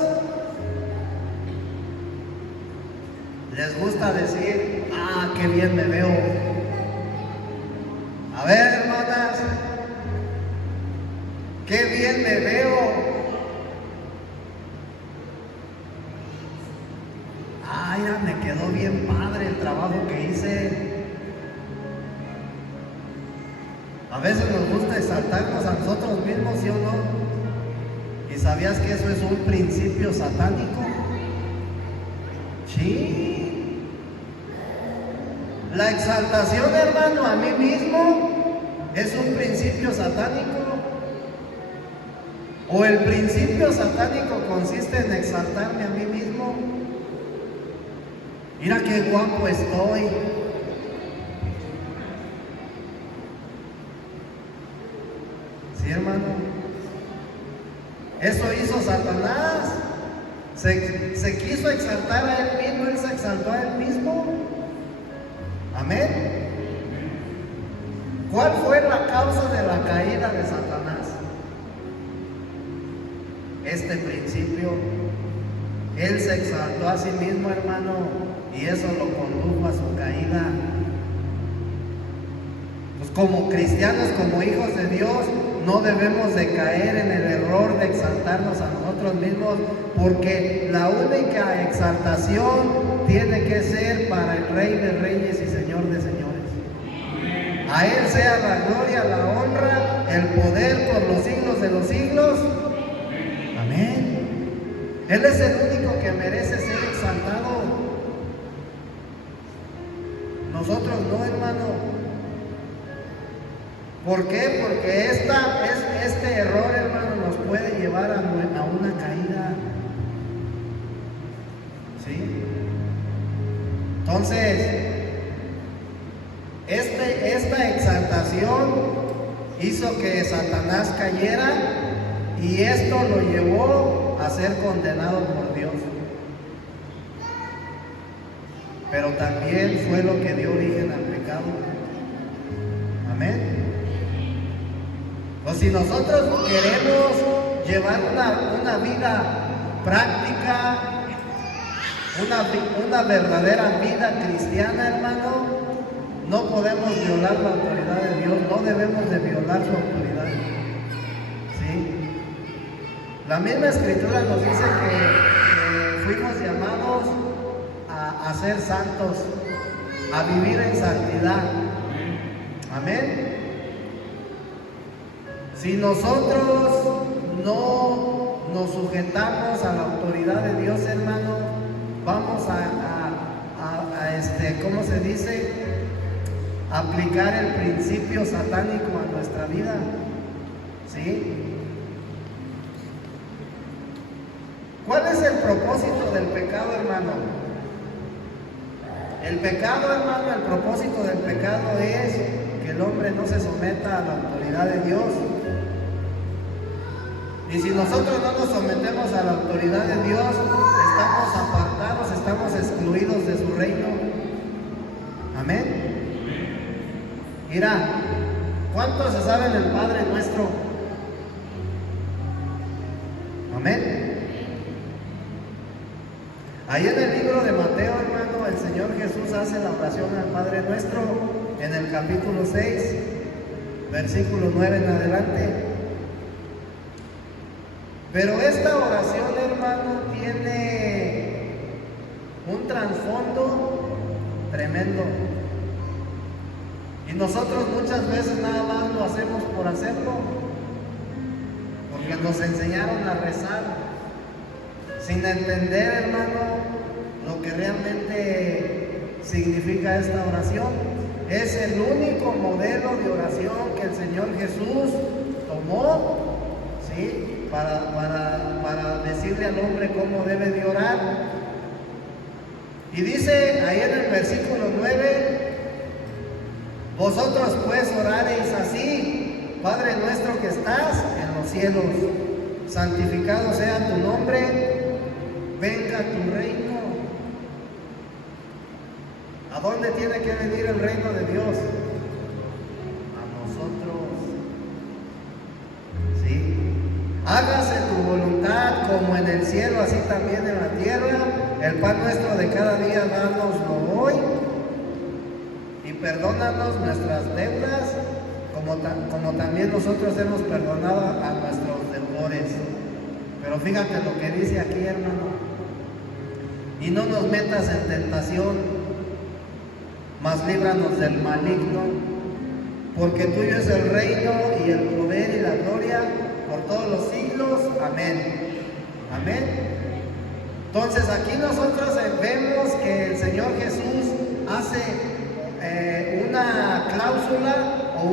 les gusta decir, ah, qué bien me veo? A ver, hermanas, qué bien me veo. Ah, ya me quedó bien padre el trabajo que hice. A veces nos gusta exaltarnos a nosotros mismos, ¿sí o no? ¿Y sabías que eso es un principio satánico? Sí. La exaltación, hermano, a mí mismo es un principio satánico. O el principio satánico consiste en exaltarme a mí mismo. Mira qué guapo estoy. Sí, hermano. Eso hizo Satanás. Se quiso exaltar a él mismo, él se exaltó a él mismo. Amén. ¿Cuál fue la causa de la caída de Satanás? Este principio. Él se exaltó a sí mismo, hermano, y eso lo condujo a su caída. Pues como cristianos, como hijos de Dios, no debemos de caer en el error de exaltarnos a nosotros mismos, porque la única exaltación tiene que ser para el Rey de Reyes y Señor de Señores. A Él sea la gloria, la honra, el poder por los siglos de los siglos. Amén. Él es el único que merece ser exaltado. Nosotros no, hermano. ¿Por qué? Porque este error, hermano, nos puede llevar a una caída. ¿Sí? Entonces, esta exaltación hizo que Satanás cayera y esto lo llevó a ser condenado por Dios. Pero también fue lo que dio origen al pecado. Amén. Pues si nosotros queremos llevar una vida práctica, una verdadera vida cristiana, hermano, no podemos violar la autoridad de Dios, no debemos de violar su autoridad. ¿Sí? La misma Escritura nos dice que fuimos llamados a ser santos, a vivir en santidad. Amén. Si nosotros no nos sujetamos a la autoridad de Dios, hermano, vamos ¿cómo se dice? Aplicar el principio satánico a nuestra vida. ¿Sí? ¿Cuál es el propósito del pecado, hermano? El pecado, hermano, el propósito del pecado es que el hombre no se someta a la autoridad de Dios. Y si nosotros no nos sometemos a la autoridad de Dios, estamos apartados, estamos excluidos de su reino. Amén. Mira, ¿cuántos se saben el Padre Nuestro? Amén. Ahí en el libro de Mateo, hermano, el Señor Jesús hace la oración al Padre Nuestro en el capítulo 6, versículo 9 en adelante. Pero esta oración, hermano, tiene un trasfondo tremendo. Y nosotros muchas veces nada más lo hacemos por hacerlo, porque nos enseñaron a rezar, sin entender, hermano, lo que realmente significa esta oración. Es el único modelo de oración que el Señor Jesús tomó, ¿sí? Para decirle al hombre cómo debe de orar. Y dice ahí en el versículo 9: vosotros pues oraréis así: Padre nuestro que estás en los cielos, santificado sea tu nombre, venga tu reino. ¿A dónde tiene que venir el reino de Dios? A nosotros. ¿Sí? Hágase tu voluntad como en el cielo, así también en la tierra. El pan nuestro de cada día, dánoslo hoy. Y perdónanos nuestras deudas, como también nosotros hemos perdonado a nuestros deudores. Pero fíjate lo que dice aquí, hermano: y no nos metas en tentación, mas líbranos del maligno, porque tuyo es el reino y el poder y la gloria por todos los siglos. Amén. Amén. Entonces aquí nosotros vemos que el Señor Jesús hace una cláusula o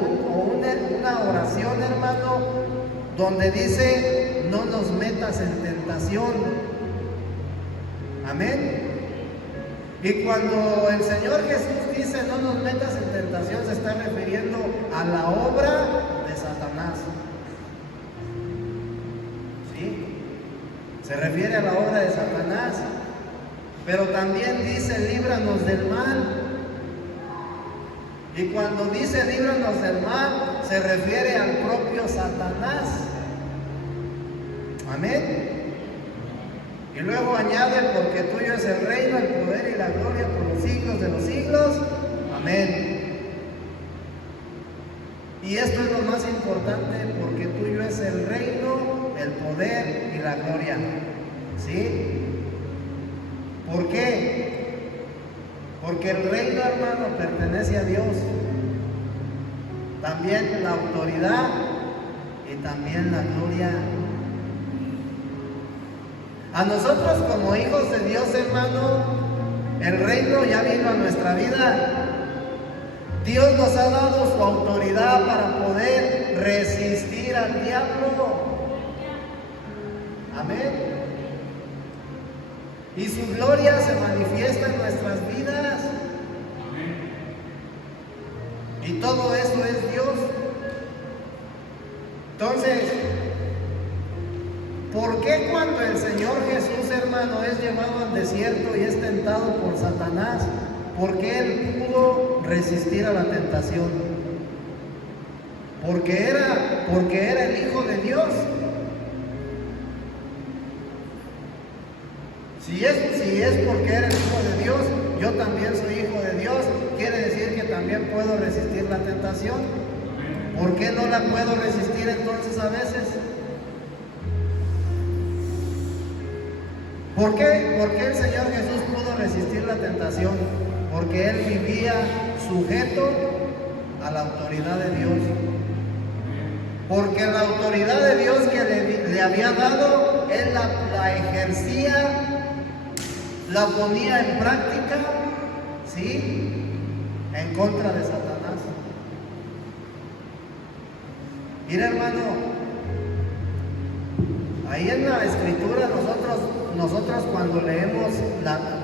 una oración, hermano, donde dice: no nos metas en tentación. Amén. Y cuando el Señor Jesús dice no nos metas en tentación, se está refiriendo a la obra de Satanás. ¿Sí? Se refiere a la obra de Satanás. Pero también dice: líbranos del mal. Y cuando dice líbranos del mal, se refiere al propio Satanás. Amén. Y luego añade: porque tuyo es el reino, el poder y la gloria por los siglos de los siglos. Amén. Y esto es lo más importante: porque tuyo es el reino, el poder y la gloria. ¿Sí? ¿Por qué? Porque el reino, hermano, pertenece a Dios. También la autoridad y también la gloria. A nosotros como hijos de Dios, hermano, el reino ya vino a nuestra vida. Dios nos ha dado su autoridad para poder resistir al diablo. Amén. Y su gloria se manifiesta en nuestras vidas. Y todo eso es Dios. Entonces, ¿por qué cuando el Señor Jesús, hermano, es llevado al desierto y es tentado por Satanás? ¿Por qué Él pudo resistir a la tentación? Porque era el Hijo de Dios. Si es porque era el Hijo de Dios, yo también soy hijo de Dios, quiere decir que también puedo resistir la tentación. ¿Por qué no la puedo resistir entonces a veces? ¿Por qué el Señor Jesús pudo resistir la tentación? Porque Él vivía sujeto a la autoridad de Dios. Porque la autoridad de Dios que le había dado, Él la ejercía, la ponía en práctica, ¿sí? En contra de Satanás. Mira, hermano, ahí en la Escritura nosotros cuando leemos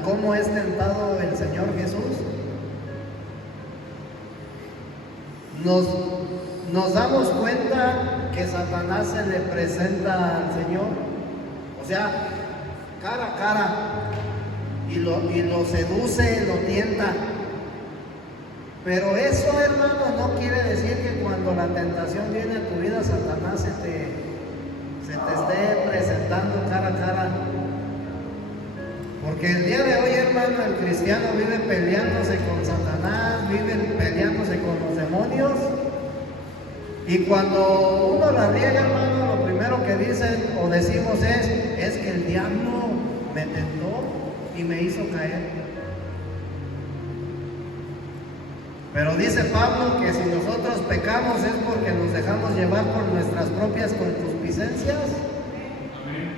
cómo es tentado el Señor Jesús, nos damos cuenta que Satanás se le presenta al Señor, o sea, cara a cara, y lo seduce, lo tienta. Pero eso, hermano, no quiere decir que cuando la tentación viene a tu vida, Satanás se te esté presentando cara a cara. Porque el día de hoy, hermano, el cristiano vive peleándose con Satanás, vive peleándose con los demonios. Y cuando uno la riega, hermano, lo primero que dicen o decimos es que el diablo me tentó y me hizo caer. Pero dice Pablo que si nosotros pecamos es porque nos dejamos llevar por nuestras propias concupiscencias.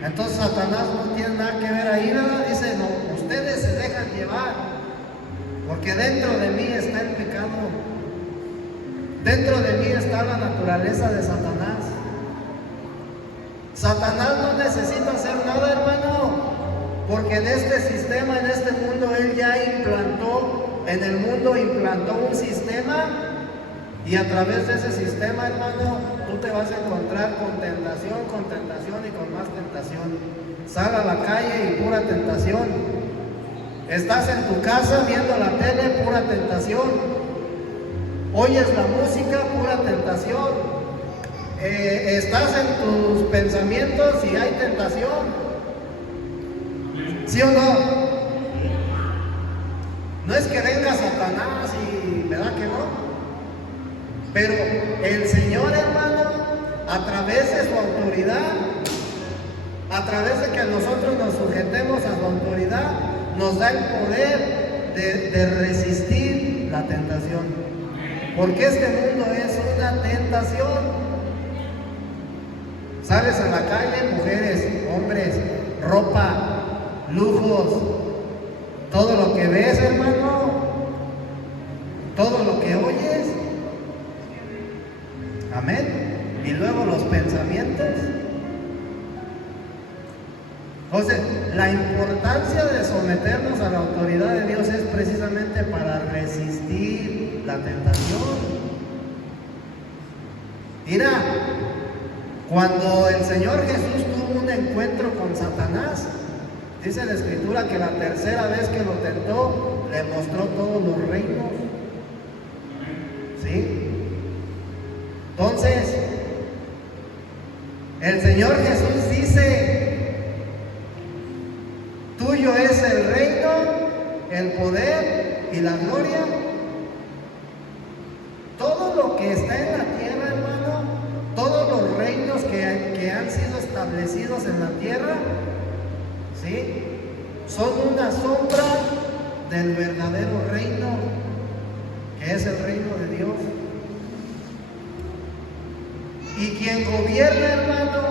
Entonces Satanás no tiene nada que ver ahí, ¿verdad? Dice, no, ustedes se dejan llevar, porque dentro de mí está el pecado. Dentro de mí está la naturaleza de Satanás. Satanás no necesita hacer nada, hermano, porque en este sistema, en este mundo, él ya implantó un sistema, y a través de ese sistema, hermano, tú te vas a encontrar con tentación y con más tentación. Sal a la calle y pura tentación. Estás en tu casa viendo la tele, pura tentación. Oyes la música, pura tentación. Estás en tus pensamientos y hay tentación. ¿Sí o no? No es que venga Satanás y ¿verdad que no? Pero el Señor, hermano, a través de su autoridad, a través de que nosotros nos sujetemos a su autoridad, nos da el poder de resistir la tentación. Porque este mundo es una tentación. Sales a la calle, mujeres, hombres, ropa, lujos, todo lo que ves, hermano, todo lo que oyes. Amén. Y luego los pensamientos. Entonces, la importancia de someternos a la autoridad de Dios es precisamente para resistir la tentación. Mira, cuando el Señor Jesús tuvo un encuentro con Satanás, dice la Escritura que la tercera vez que lo tentó, le mostró todos los reinos. ¿Sí? Entonces, el Señor Jesús dice, tuyo es el reino, el poder y la gloria. Todo lo que está en la tierra, hermano, todos los reinos que han sido establecidos en la tierra, ¿sí?, son una sombra del verdadero reino, que es el reino de Dios. Y quien gobierna, hermano,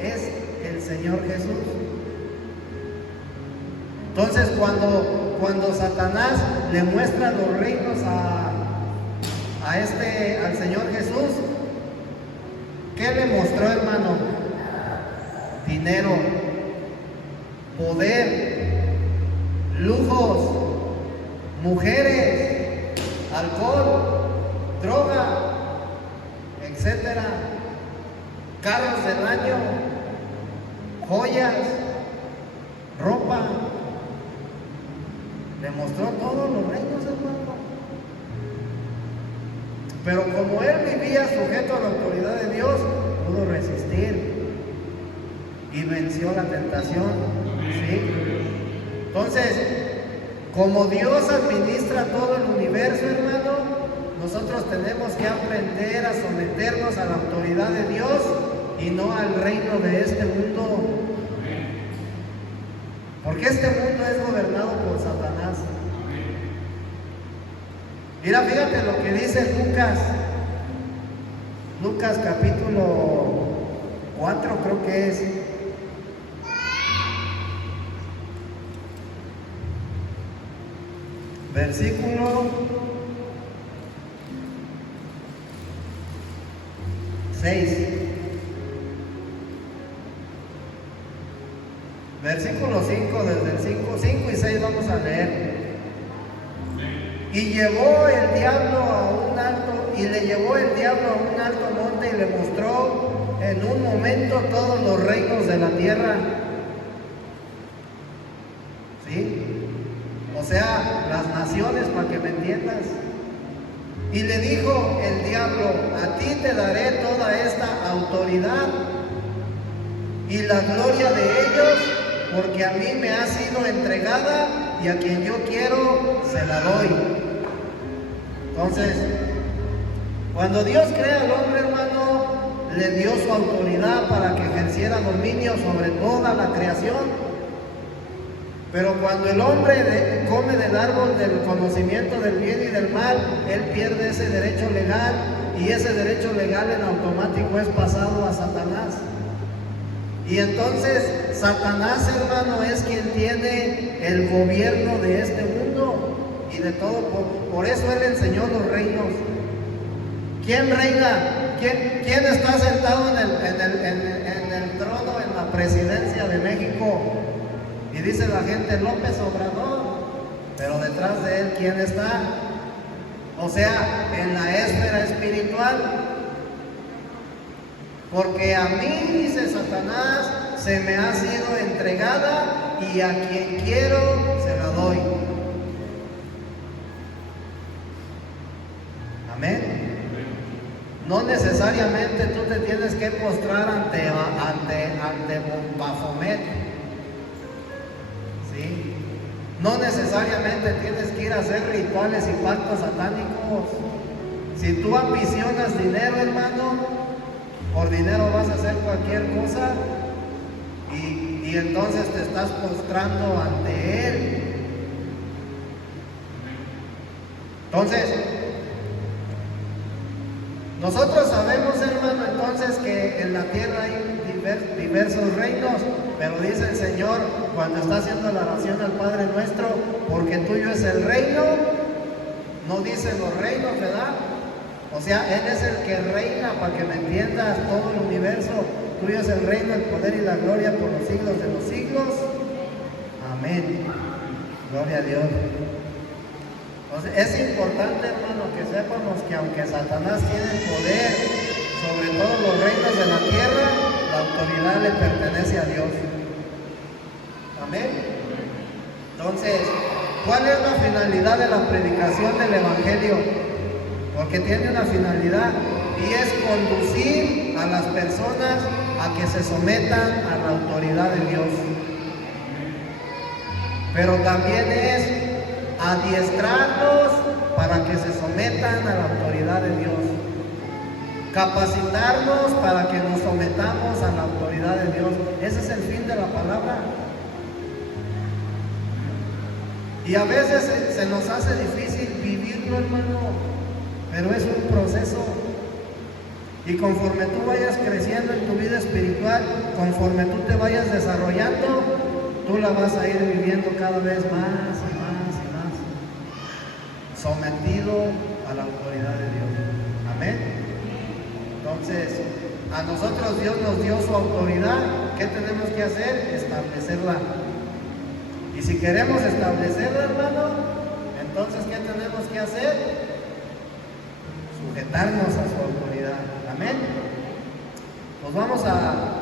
es el Señor Jesús. Entonces, cuando Satanás le muestra los reinos al Señor Jesús, ¿qué le mostró, hermano? Dinero, poder, lujos, mujeres, alcohol, droga, etcétera, carros del año, joyas, ropa. Le mostró todos los reinos, hermano. Pero como él vivía sujeto a la autoridad de Dios, pudo resistir y venció la tentación. ¿Sí? Entonces, como Dios administra todo el universo, hermano, nosotros tenemos que aprender a someternos a la autoridad de Dios y no al reino de este mundo. Porque este mundo es gobernado por Satanás. Mira, fíjate lo que dice Lucas capítulo 4, creo que es. Versículo 6. Versículo 5, desde el 5 y 6 vamos a leer. Y llevó el diablo a un alto, y le llevó el diablo a un alto monte y le mostró en un momento todos los reinos de la tierra. ¿Sí? O sea, las naciones, para que me entiendas. Y le dijo el diablo: a ti te daré toda esta autoridad y la gloria de ellos, porque a mí me ha sido entregada y a quien yo quiero se la doy. Entonces, cuando Dios crea al hombre, hermano, le dio su autoridad para que ejerciera dominio sobre toda la creación. Pero cuando el hombre come del árbol del conocimiento del bien y del mal, él pierde ese derecho legal, y ese derecho legal en automático es pasado a Satanás. Y entonces Satanás, hermano, es quien tiene el gobierno de este mundo y de todo. Por eso él enseñó los reinos. ¿Quién reina? ¿Quién está sentado en el trono, en la presidencia de México? Y dice la gente: López Obrador. Pero detrás de él, ¿quién está? O sea, en la esfera espiritual. Porque a mí, dice Satanás, se me ha sido entregada, y a quien quiero se la doy. Amén. No necesariamente tú te tienes que postrar ante Baphomet. ¿Sí? No necesariamente tienes que ir a hacer rituales y pactos satánicos. Si tú ambicionas dinero, hermano, por dinero vas a hacer cualquier cosa, y entonces te estás postrando ante él. Entonces, nosotros sabemos, hermano, entonces que en la tierra hay diversos reinos, pero dice el Señor cuando está haciendo la oración al Padre Nuestro: porque tuyo es el reino. No dice los reinos, ¿verdad? O sea, Él es el que reina, para que me entiendas, todo el universo. Tuyo es el reino, el poder y la gloria por los siglos de los siglos. Amén. Gloria a Dios. Entonces, es importante, hermano, que sepamos que aunque Satanás tiene poder sobre todos los reinos de la tierra, la autoridad le pertenece a Dios. Amén. Entonces, ¿cuál es la finalidad de la predicación del Evangelio? Porque tiene una finalidad, y es conducir a las personas a que se sometan a la autoridad de Dios. Pero también es adiestrarlos para que se sometan a la autoridad de Dios. Capacitarnos para que nos sometamos a la autoridad de Dios. Ese es el fin de la palabra. Y a veces se nos hace difícil vivirlo, hermano. Pero es un proceso, y conforme tú vayas creciendo en tu vida espiritual, conforme tú te vayas desarrollando, tú la vas a ir viviendo cada vez más y más y más, sometido a la autoridad de Dios. Amén. Entonces, a nosotros Dios nos dio su autoridad. ¿Qué tenemos que hacer? Establecerla. Y si queremos establecerla, hermano, entonces ¿qué tenemos que hacer? Sujetarnos a su autoridad. Amén. Pues vamos a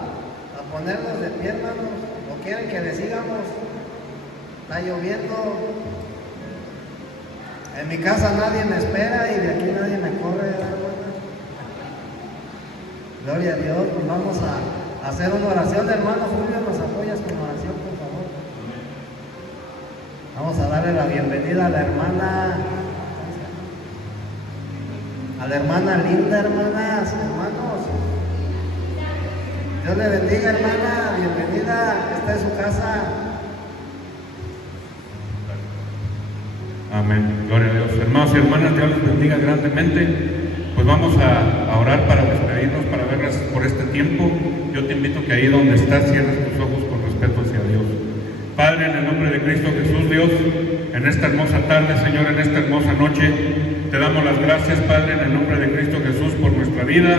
ponernos de pie, hermanos. ¿O quieren que le sigamos? Está lloviendo. En mi casa nadie me espera y de aquí nadie me corre, hermano. Gloria a Dios. Pues vamos a hacer una oración. Hermano Julio, ¿nos apoyas con oración, por favor? Vamos a darle la bienvenida a la hermana Linda, hermanas, hermanos. Dios le bendiga, hermana, bienvenida, esta es su casa. Amén, gloria a Dios. Hermanos y hermanas, Dios les bendiga grandemente. Pues vamos a orar para despedirnos, para verlas por este tiempo. Yo te invito que ahí donde estás cierres tus ojos con respeto hacia Dios. Padre, en el nombre de Cristo Jesús, Dios, en esta hermosa tarde, Señor, en esta hermosa noche, te damos las gracias, Padre, en el nombre de Cristo Jesús, por nuestra vida,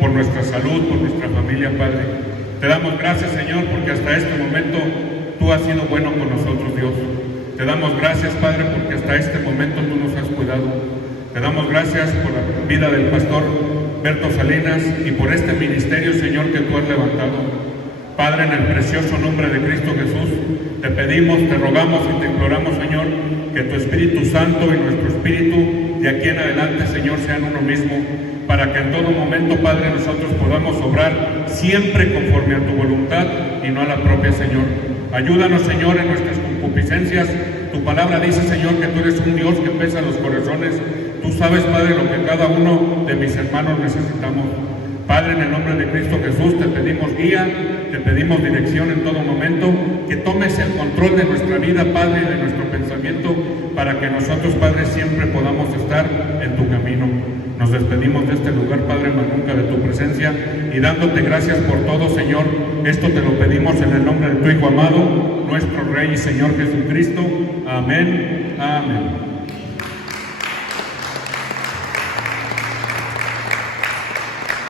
por nuestra salud, por nuestra familia, Padre. Te damos gracias, Señor, porque hasta este momento tú has sido bueno con nosotros, Dios. Te damos gracias, Padre, porque hasta este momento tú nos has cuidado. Te damos gracias por la vida del pastor Berto Salinas y por este ministerio, Señor, que tú has levantado. Padre, en el precioso nombre de Cristo Jesús, te pedimos, te rogamos y te imploramos, Señor, que tu Espíritu Santo y nuestro Espíritu de aquí en adelante, Señor, sean uno mismo, para que en todo momento, Padre, nosotros podamos obrar siempre conforme a tu voluntad y no a la propia, Señor. Ayúdanos, Señor, en nuestras concupiscencias. Tu palabra dice, Señor, que tú eres un Dios que pesa los corazones. Tú sabes, Padre, lo que cada uno de mis hermanos necesitamos. Padre, en el nombre de Cristo Jesús, te pedimos guía, te pedimos dirección en todo momento, que tomes el control de nuestra vida, Padre, de nuestro pensamiento, para que nosotros, Padre, siempre podamos estar en tu camino. Nos despedimos de este lugar, Padre, mas nunca de tu presencia, y dándote gracias por todo, Señor. Esto te lo pedimos en el nombre de tu Hijo amado, nuestro Rey y Señor Jesucristo. Amén. Amén.